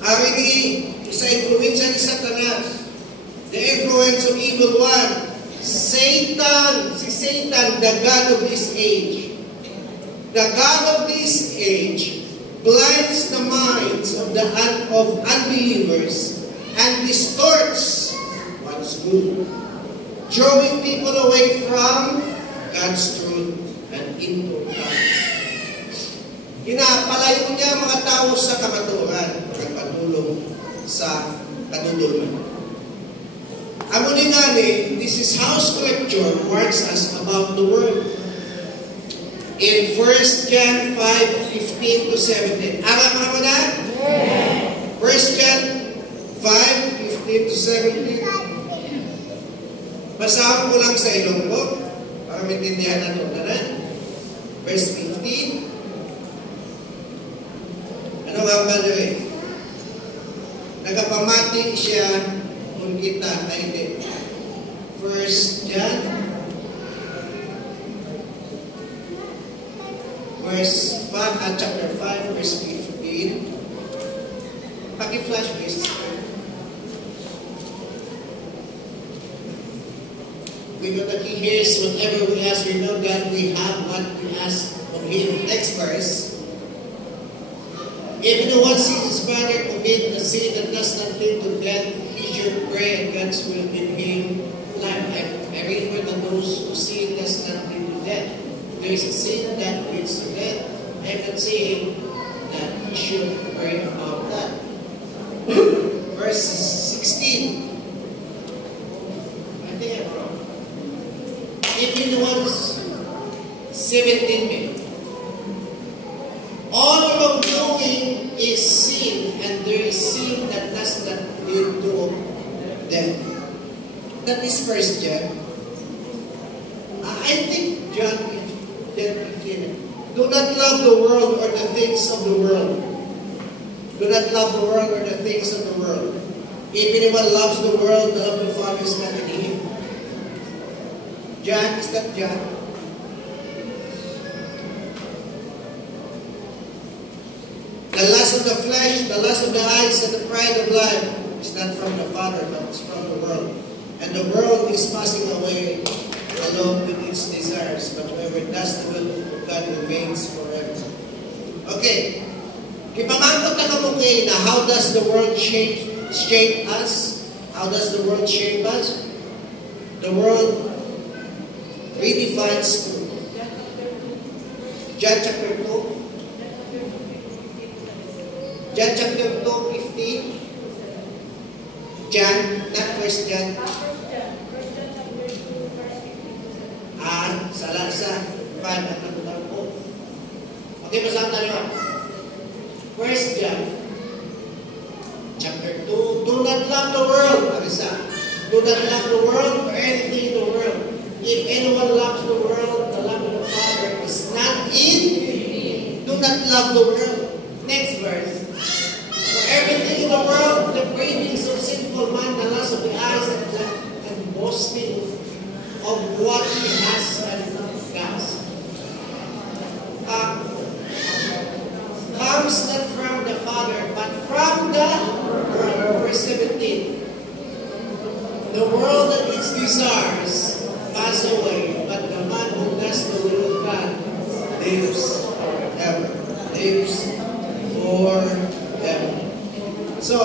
Ang ini sa influensya ni Satanas, the influence of evil one, Satan, si Satan, the God of this age. The God of this age blinds the minds of unbelievers and distorts what's good, drawing people away from God's truth and into darkness. Pinapalayo niya mga tao sa kamaturan, pagpatulong sa kadudulman. Amo ni ngani, this is how Scripture warns us about the world. In 1 John 5:15 to 17. Aram mo na? 1 John 5:15 to 17. Basahin ko lang sa ilong ko para maintindihan natin na. Verse 15. Ano nga ba doon? Nagapamati siya kung kita ay hindi. 1 John chapter 5, verse 15. Paki-flash, please. We know that He hears whatever we ask. We know that we have what we ask of Him. Next verse. If anyone sees his brother commit a sin that does not lead to death, he should pray and God will give him life. I refer to those who sin does not lead to death. There is a sin that leads to death. I'm not saying that he should pray about that. Verse 16. I think I'm wrong. If anyone's 17 men, all wrongdoing is sin, and there is sin that does not lead to death. That is First John. I think John 15. Do not love the world or the things of the world. Do not love the world or the things of the world. If anyone loves the world, the love of the Father is not in him. John, is that John? The lust of the flesh, the lust of the eyes, and the pride of life is not from the Father, but it's from the world. And the world is passing away along with its desires, but whoever does the will of God remains forever. Okay. Ipamangkot na kamukay na how does the world shape us? How does the world shape us? The world redefines truth. John chapter 2. John chapter 2, 15. John, not First John. Salah sa 5 at nabutan po. Okay, basahan tayo. First John chapter 2. Do not love the world. Do not love the world or anything in the world. If anyone loves the world, the love of the Father is not in. Do not love the world. Next verse. For everything in the world, the cravings of sinful mind, the lust of the eyes, and boasting of what he has and does, comes not from the Father, but from the world. Verse 17. The world and its desires pass away, but the man who does the will of God lives forever. Lives forever. So,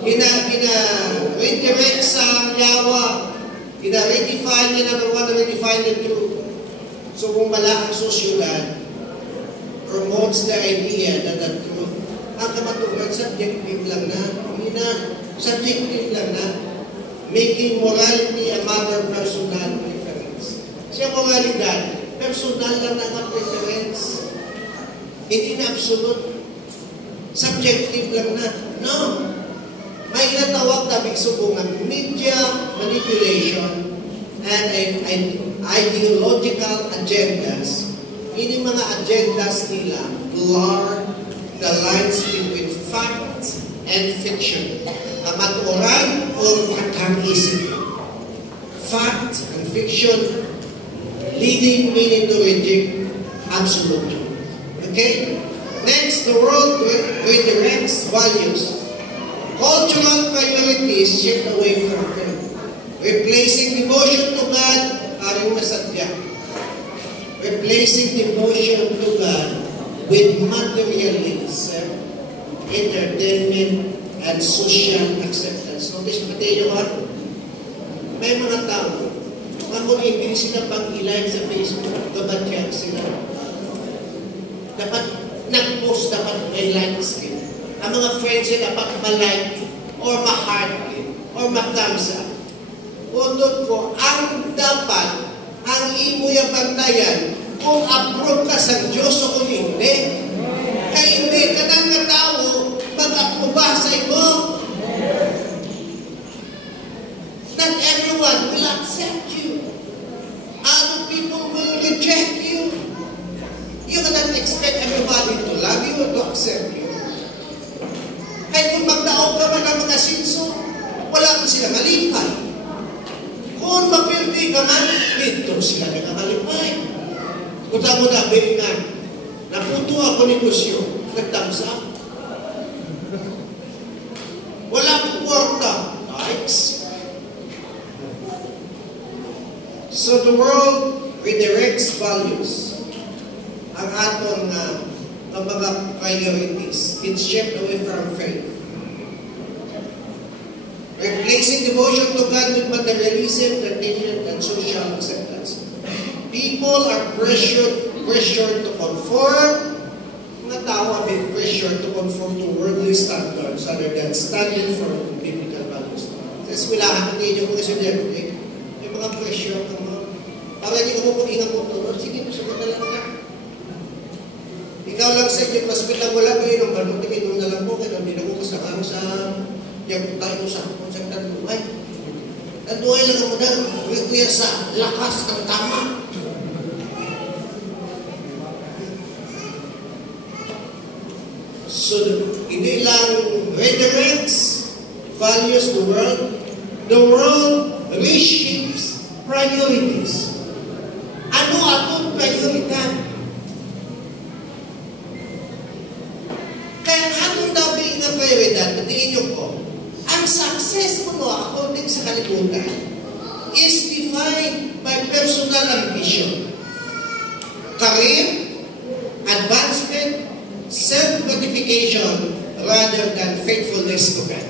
redirect sa yawa, redefine niya number one, redefine the truth. So, kung wala ang sosyudad, promotes the idea that the truth, ang kamaturan, subjective lang na, hindi na, subjective lang na, making morality a matter of personal preference. Siya moralidad, personal lang na ang preference. Hindi na absolute. Subjective lang na. No. May natawag na bigsubungan media manipulation and ideological agendas. Ini mga agendas nila blur the lines between fact and fiction. Kamatuoran o katang-isip. Fact and fiction leading many to reject absolute truth. Okay? Next, the world redirects values. Cultural priorities shift away from faith, replacing devotion to God, aring masadya. Replacing devotion to God with materialism, entertainment, and social acceptance. Notice Mateo 1, may mga tao, kung hindi sila pag-ilike sa Facebook, kabadyak sila. Dapat nag-post, dapat may likes din. Ang mga friends nila dapat ma-like or ma-heart or ma-thumbs up. Undod ko, ang dapat, ang imo yung bantayan, kung approve ka sa Diyos o kung hindi. Kaya hindi ka nang katao, mag-approve sa imo. Not everyone will accept you. Other people will reject you. You cannot expect everybody to love you or to accept you. Kaya kung magdaog ka mga sinso, wala ka sila malipay. Kung mapildi ka man, dito sila na malipay. Kuta mo na, Bengan, Naputo ako negosyo. Nag-thumbs up. Wala akong kwarta. Likes. So the world redirects values. Ang aton ng mga priorities. It's shift away from faith. Replacing devotion to God with materialism, entertainment, and social acceptance. People are pressured to conform. Mga tao are being pressured to conform to worldly standards rather than standing for biblical values. Sa eskwelahan, hindi nyo mga estudyante, may mga pressure ka mo. Para hindi ka mo pag-ingat mo ito, sige, susunod na lang ka. Ikaw lang sa inyo, mas bitang wala kayo ng ganun, tingin na lang po, kaya hindi na ko kasakang sa yung tayo sa tanduay. Tanduay lang mo na, kuya sa lakas ng tama. So, hindi lang redirects, values the world reshapes priorities. Ano atong prioridad? Kaya atong dabi nga prioridad, patingin nyo po, ang success mo according sa kalibutan is defined by personal ambition, career, advancement, self-gratification rather than faithfulness to God.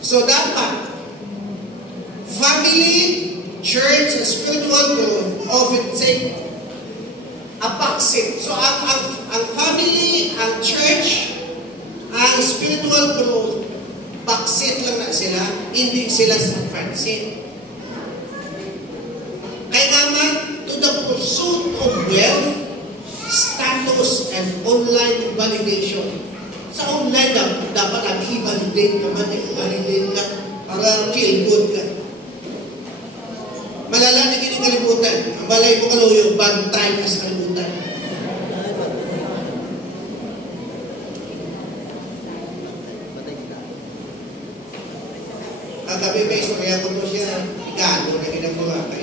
So dapat, family, church, and spiritual growth often take a backseat. So ang family, ang church, ang spiritual growth, backseat lang na sila, hindi sila sa front seat. Kaya naman, to the pursuit of wealth, status, and online validation. Sa online, dapat i-validate ka man, i-validate ka para feel good ka. Malala na kining kalibutan. Ang balay mo kaluyo, bantay ka sa kalibutan. Ang kami may istorya ko po siya, igano na ginagawa ka.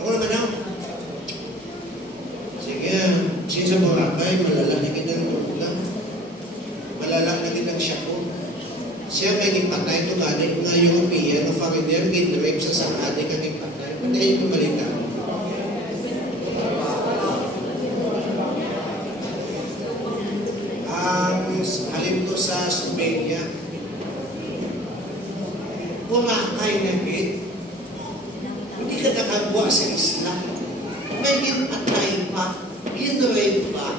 Ako naman ako. Sige, siya sa Boracay, malala na kitang ulang. Malala na kitang siyako. Siya may ipatay ito gani nga European o foreigner, gin-rape sa sangadi kang ipatay. Patay yung balita. Halip ko sa Slovenia. Boracay na git. Hindi ka nakagawa sa Islam. May ginpatay pa, gin-rape pa.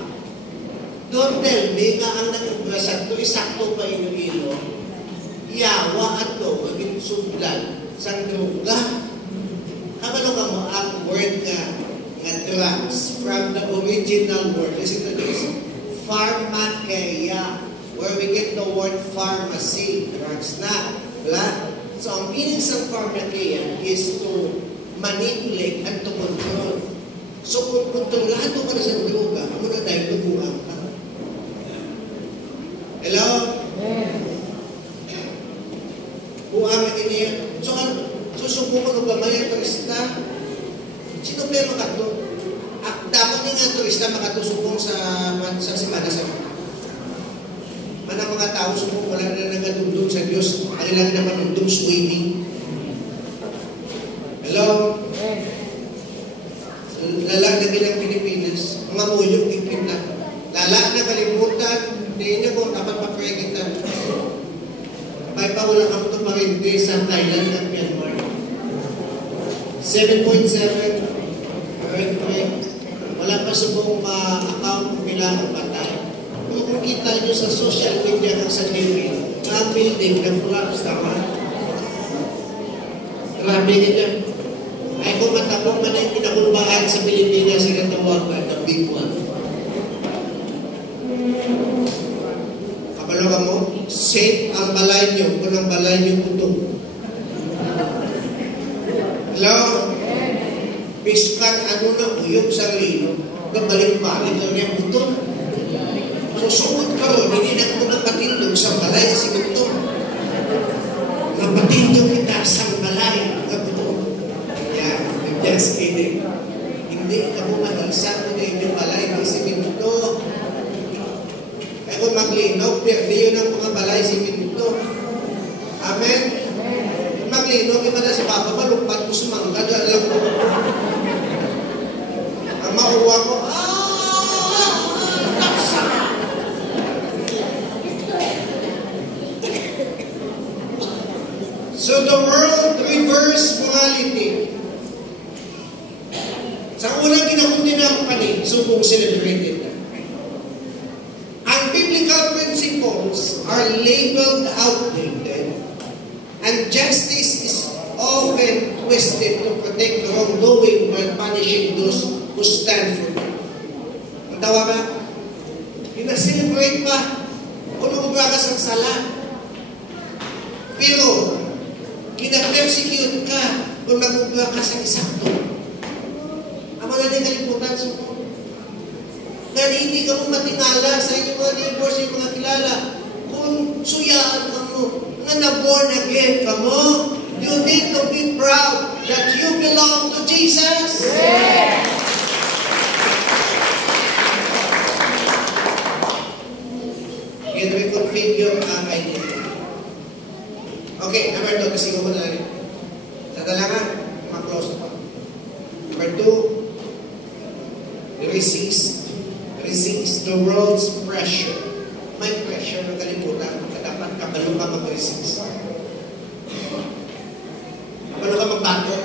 Don't tell me nga ang nag-ugrasan to, isakto pa ilo-ilo. Yawa at to, maging sublan, sang droga. Kabalo ka mo, ang word nga drugs, from the original word, listen to this, pharmakeia, where we get the word pharmacy, drugs na, blood. So, ang meaning sa pharmakeia is to manipulate and to control. So, kung kontrolado ka na sa droga, ano na dahil tubuhan ka? Hello? Buang ini. So, susubukan ko ba may turista? Sino ba yung makato? Dapat nga turista makatusubong sa simana sa manang mga tao subong wala na nagadumdum sa Diyos. Ang ilang na manundum swimming. Hello? Lala na bilang Pilipinas. Mga muyong ikita. Lala na kalimutan. Hindi niya kung dapat mapregitan. May pa wala kami itong marindi sa Thailand at Myanmar. 7.7 earthquake. Wala pa subong account kung kailangan patay. Kung kita nyo sa social media kang sa TV, ang building na collapse, tama? Grabe nito. Ay kung matapong man ang pinakulbaan sa Pilipinas, sinatawagan ng big one. Kapalawa mo, safe ang balay nyo kung ang balay nyo puto. Hello? Piskat ano na uyog sa rino, nabalik-balik lang yung puto. Susukot ka ron, hindi na ako napatindog sa balay si puto. Napatindog kita sa balay na puto. Yan, Just kidding. Hindi ka mo mahisa kung yung balay, hindi siminto. Kaya kung maglinog, di yun ang mga balay, siminto. Amen? Kung maglinog, iba na si Papa, malumpat ko sumangga, alam ko. Ang mauwa ko, taksa! So the world reverse morality. Sa unang kinakunti ng panig, subong celebrated na. Ang biblical principles are labeled outdated, and justice is often twisted to protect wrongdoing while punishing those who stand for it. Ang tawa ba? Pinaselebrate pa kung nagbubrakas ang sala. Pero, kina-persecute ka kung nagbubrakas ang isakto. Ang mga kalimutan sa mo. Dahil hindi ka mo matingala sa inyong mga neighbors, sa inyong mga kilala. Kung suyaan ka mo, nga na-born again ka mo, you need to be proud that you belong to Jesus. Yes! Can we configure ang identity? Okay, number 2, kasi ko mo na rin. Sa dalangan, ma-close pa. Number 2, resist the world's pressure. May pressure na kalimutan. Dapat kabalo ka mag-resist. Kabalo ka magbago.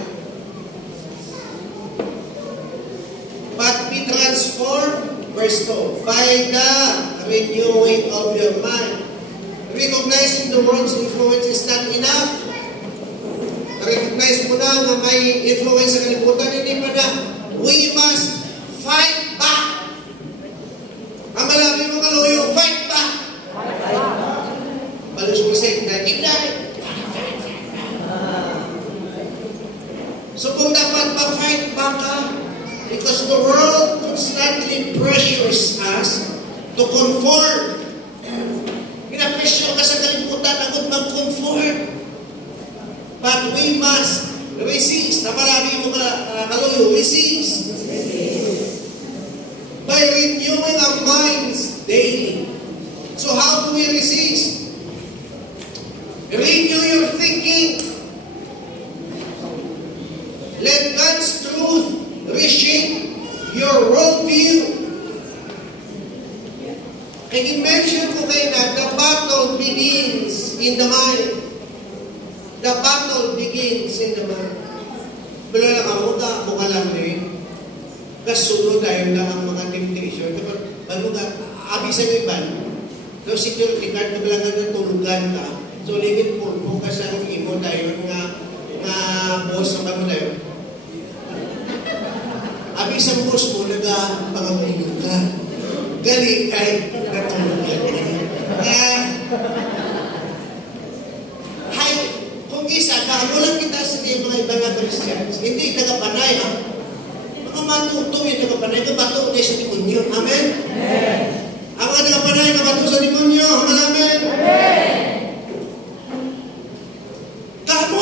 But be transformed, verse 2, by the renewing of your mind. Recognizing the world's influence is not enough. Na-recognize mo na na may influence sa kalimutan, hindi pa na. We must fight back. Ang malami mo kaluyo, fight back. Balus mo sa ignite. So kung dapat ma-fight back ka, because the world constantly pressures us to conform. Pina-pressure ka sa kalimutan, agad mag-conform. But we must resist. Na marami mo kaluyo, resist. By renewing our minds daily. So how do we resist? Renew your thinking. Let God's truth reshape your worldview. And i-mention ko kayo na the battle begins in the mind. The battle begins in the mind. Bila lang ako ka, mukha lang rin. Kasunod tayo na ang mga temptation. Bago ka, abisan yung iban. No security card, kailangan na tulugan ka. So, limit po ka sa imo tayo nga boss na mo tayo. Abisan boss mo, nag-pangamunin ka. Gali ay natulugan. Kung isa, lang kita sa mga ibang Christians, hindi tagapanay, ha? Mga matuto yung tagapanay, kabato ulit sa demonyo. Amen? Amen. Ang mga tagapanay, kabato sa demonyo. Amen? Amen.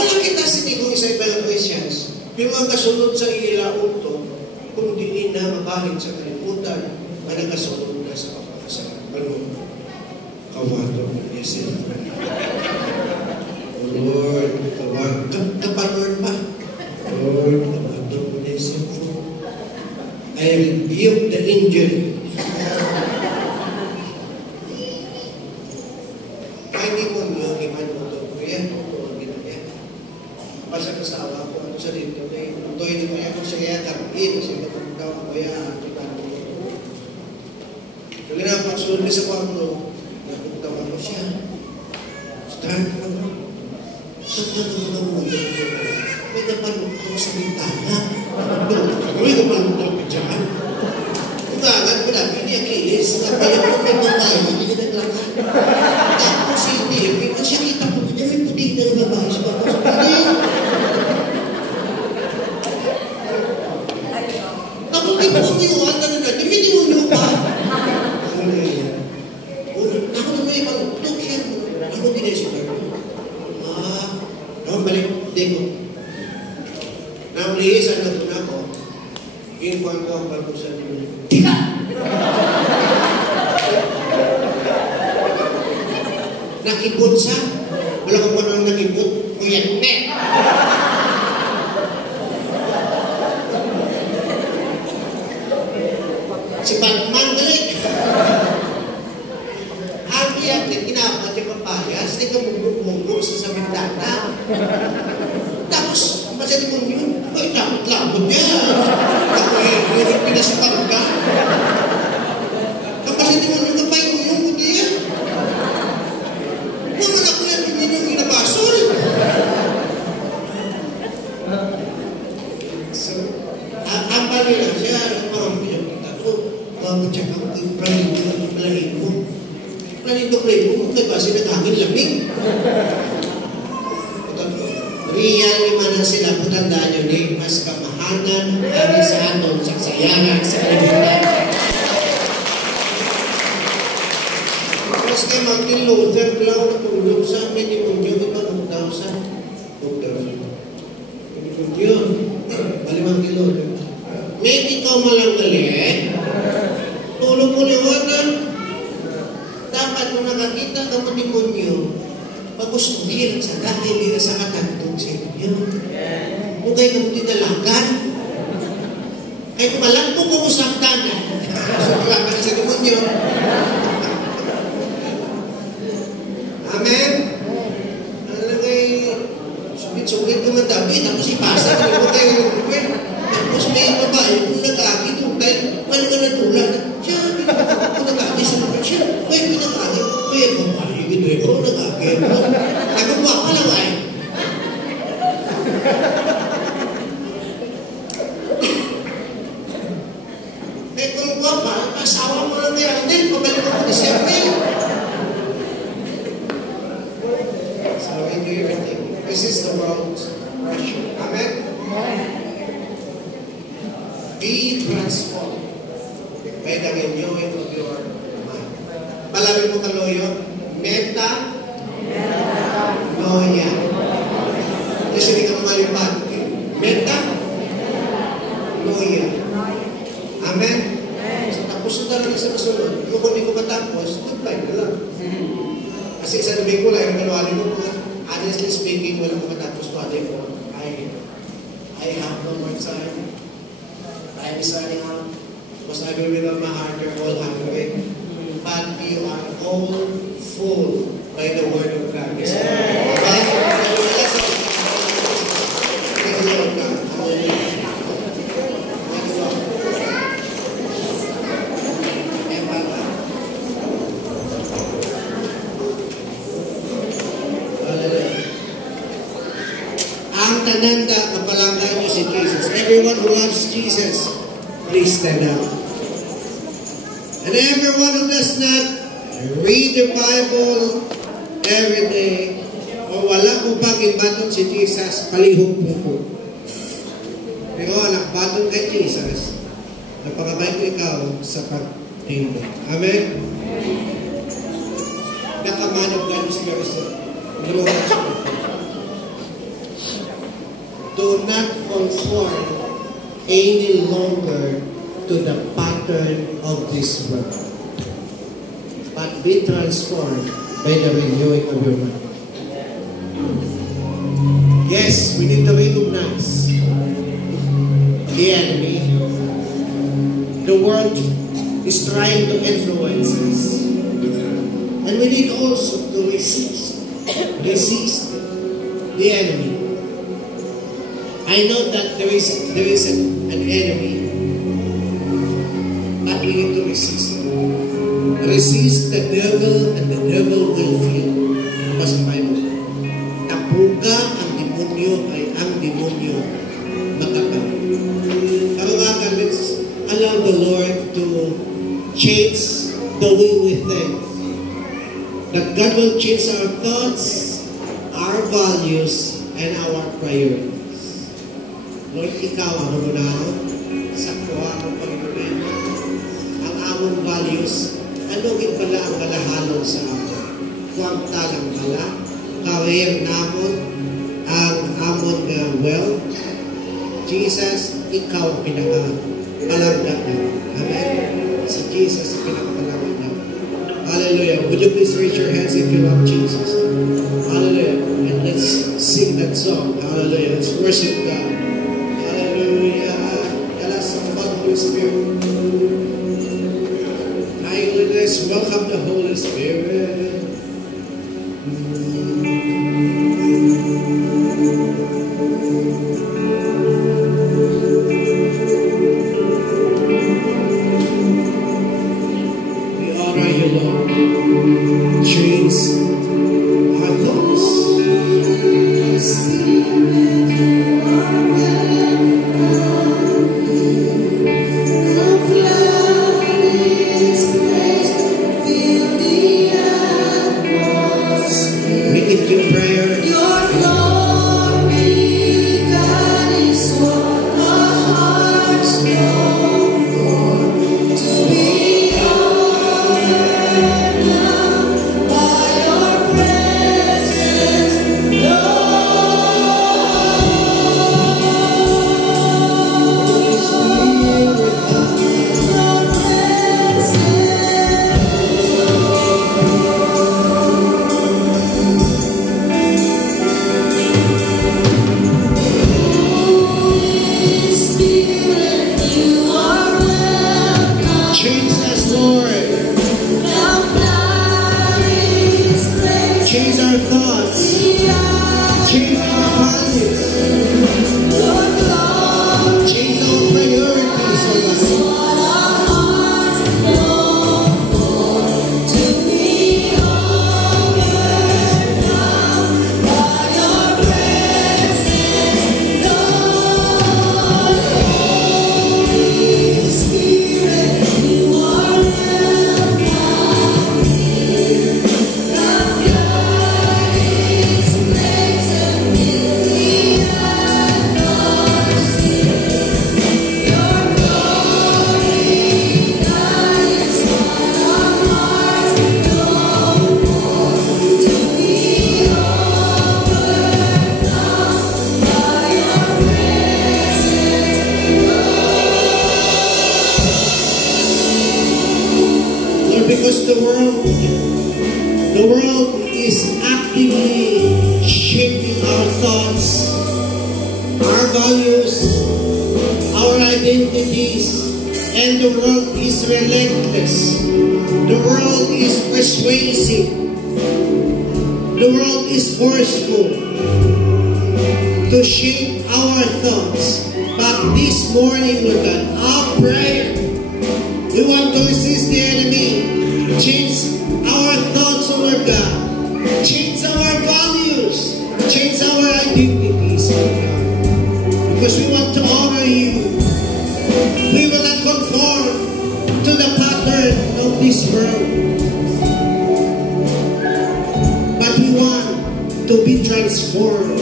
Lang kita sa isa ibang Christians, pero ang kasunod sa ilaot to, kung diin na mabahin sa kalimutan, ang nakasunod na sa kapakasalan. Kawato. Yes, Lord, kapag-Lord pa. Lord, kapag-Lord, I rebuke the injury. Ay, di mo niyo, iman mo ito. Kaya, pasal sa awa ko, ano sa dito, ito hindi mo yan kung siya kapin, kasi kapag daw ako yan, kaya na pagsunod sa kwarto, napuntawa ko siya. Start ka mo. Saan ka naman mo yun? May napalutong sa bintana. May napalutong ka dyan. Kumangan ko na, piniakilis, napayan ko may babae, hindi ka naglakad. Tapos hindi, pag siya kita ko, hindi may puti na babae sa bako sa piling. Tapos di po ang iwan na na, di minunyo pa. Ako na may magtuk siya. Ako dinasulat. Balik, deko. Now, bihisan na doon ako, inform ko ang pag-usan ni Muli. Tika! Nakipot siya. Wala kong anong nakipot. Kuyan, ne! Si Batman galit. Ang iyak din, kinapat yung papayas, hindi ka mugog sa samindana. Tapos, masyadong mo yun, ay, lamot niya. Ako yung pinasukan ka. Kapag hindi mo yung kapay mo yung kundi yan. Naman ako yan, hindi yung inabasol. So, ang pala siya, parang pinagkita ko, matyak ako yung praning ko ng palahin mo. Praning ko mo, kaya ba sinagagin lamig? Real naman na sila, putandaan nyo ni, mas kamahanan, hari sa aton, sa sayangan, sa kalibutan. Mas kay Martin Luther, kailangan ko natulog sa amin, ni Punyo, ito 2,000. Yun, malimang kilo. May ikaw malanggali, tulog mo liwanan. Dapat mo nakakita ka mo ni Punyo, pag-gustuhin sa dahil nila sa katantong sa inyo. Kung kayo nang tinalagan, ay kumalang po kung usaptan. Sutuwa ka na sa demonyo. Amen? Ano kayo, sumit-sumit ka matabi, tapos ipasa ka na kayo ng kwet. Tapos may babae, kung nag-agi doon, dahil wala ka natulad. Siya, kung nag-agi sa mga siya, ay, pinag-agi. Kaya babae, ginoy ko, nag-agi. Nagagawa ka lang ay. Eh, kung guwapa, asawa mo lang kaya din, pabalik mo ko siya rin. So, into your thing. This is the world's pressure. Amen? Be transformed by the renewing of your mind. Palawin mo kaloyo. Meta. Noya. Kasi hindi ka malipad. Meta. Noya. Amen? So, tapos na talaga sa kasunod. Kung hindi ko matapos, goodbye na lang. Kasi sa nabing ko lang, yung kalawali ko, honestly speaking, wala ko matapos pa. I have no more time. Time is running out. Because I will remember my heart, you're all hungry. But you are all full by the word of God. Yes. Thank you, Lord God. Hallelujah. Ang tananda, kapalanggan niyo si Jesus. Everyone who loves Jesus, please stand up. And everyone who does not read the Bible every day, o wala ko pang ibaton si Jesus, palihog po po. Pero nakbaton kay Jesus, napakabay ko ikaw sa pagtimo. Amen? Nakaman of God is very simple. Do not conform any longer to the pattern of this world, but be transformed by the renewing of your mind. Yes, we need to recognize the enemy. The world is trying to influence us, and we need also to resist the enemy. I know that there is an enemy, but we need to resist it. Resist the devil, and the devil will flee. Mas Bible. Tapuga ang demonyo ay ang demonyo makapal. Karuwagan, let's allow the Lord to change the way we think. That God will change our thoughts, our values, and our priorities. Lord, ikaw ang runahon sa kuha ng Panginoon. Ang among values, ano gid pala ang kalahalon sa amon? Kuwang talang pala, career namon, ang amon wealth, Jesus, ikaw ang pinaka-palangga niya. Amen? Si Jesus ang pinaka-palangga niya. Hallelujah. Would you please raise your hands if you love Jesus? Hallelujah. And let's sing that song. Hallelujah. Let's worship God. Hallelujah. Let us sing about the Holy Spirit. Let's welcome the Holy Spirit. We honor you, Lord. Change our thoughts. Because the world is actively shaping our thoughts, our values, our identities, and the world is relentless. The world is persuasive. The world is forceful to shape our thoughts. But this morning, Lord God, our prayer, we want to resist the enemy. Change our thoughts, O Lord God. Change our values. Change our identities, Lord God. Because we want to honor you. We will not conform to the pattern of this world. But we want to be transformed.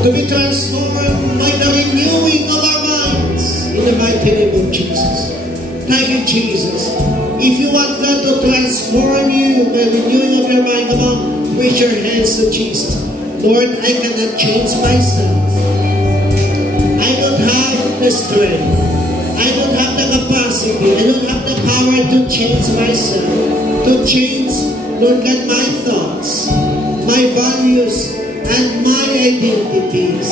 To be transformed by the renewing of our minds. In the mighty name of Jesus. Thank you, Jesus. If you want God to transform you by renewing of your mind, come on, raise your hands to Jesus. Lord, I cannot change myself. I don't have the strength. I don't have the capacity. I don't have the power to change myself. To change, Lord God, my thoughts, my values, and my identities,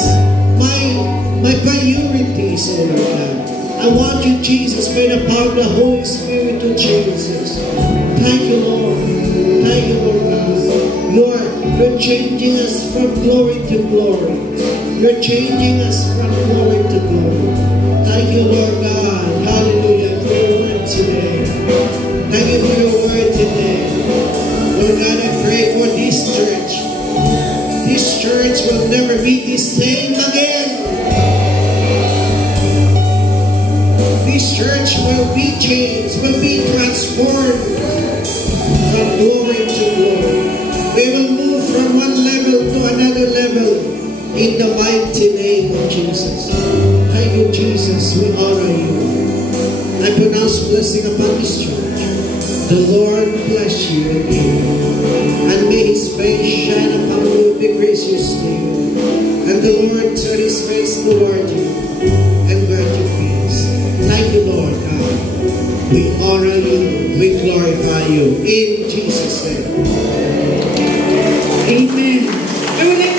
my priorities, O Lord God. I want you, Jesus, by the power of the Holy Spirit to change us. Thank you, Lord. Thank you, Lord God. Lord, you're changing us from glory to glory. You're changing us from glory to glory. Thank you, Lord God. Hallelujah for your word today. Thank you for your word today. Lord God, I pray for this church. This church will never be the same again. This church will be changed, will be transformed from glory to glory. We will move from one level to another level in the mighty name of Jesus. Thank you, Jesus. We honor you. I pronounce blessing upon this church. The Lord bless you and you. And may His face shine upon you, be gracious to you. And the Lord turn His face toward you and grant you peace. Thank you, Lord God. We honor you. We glorify you. In Jesus' name. Amen.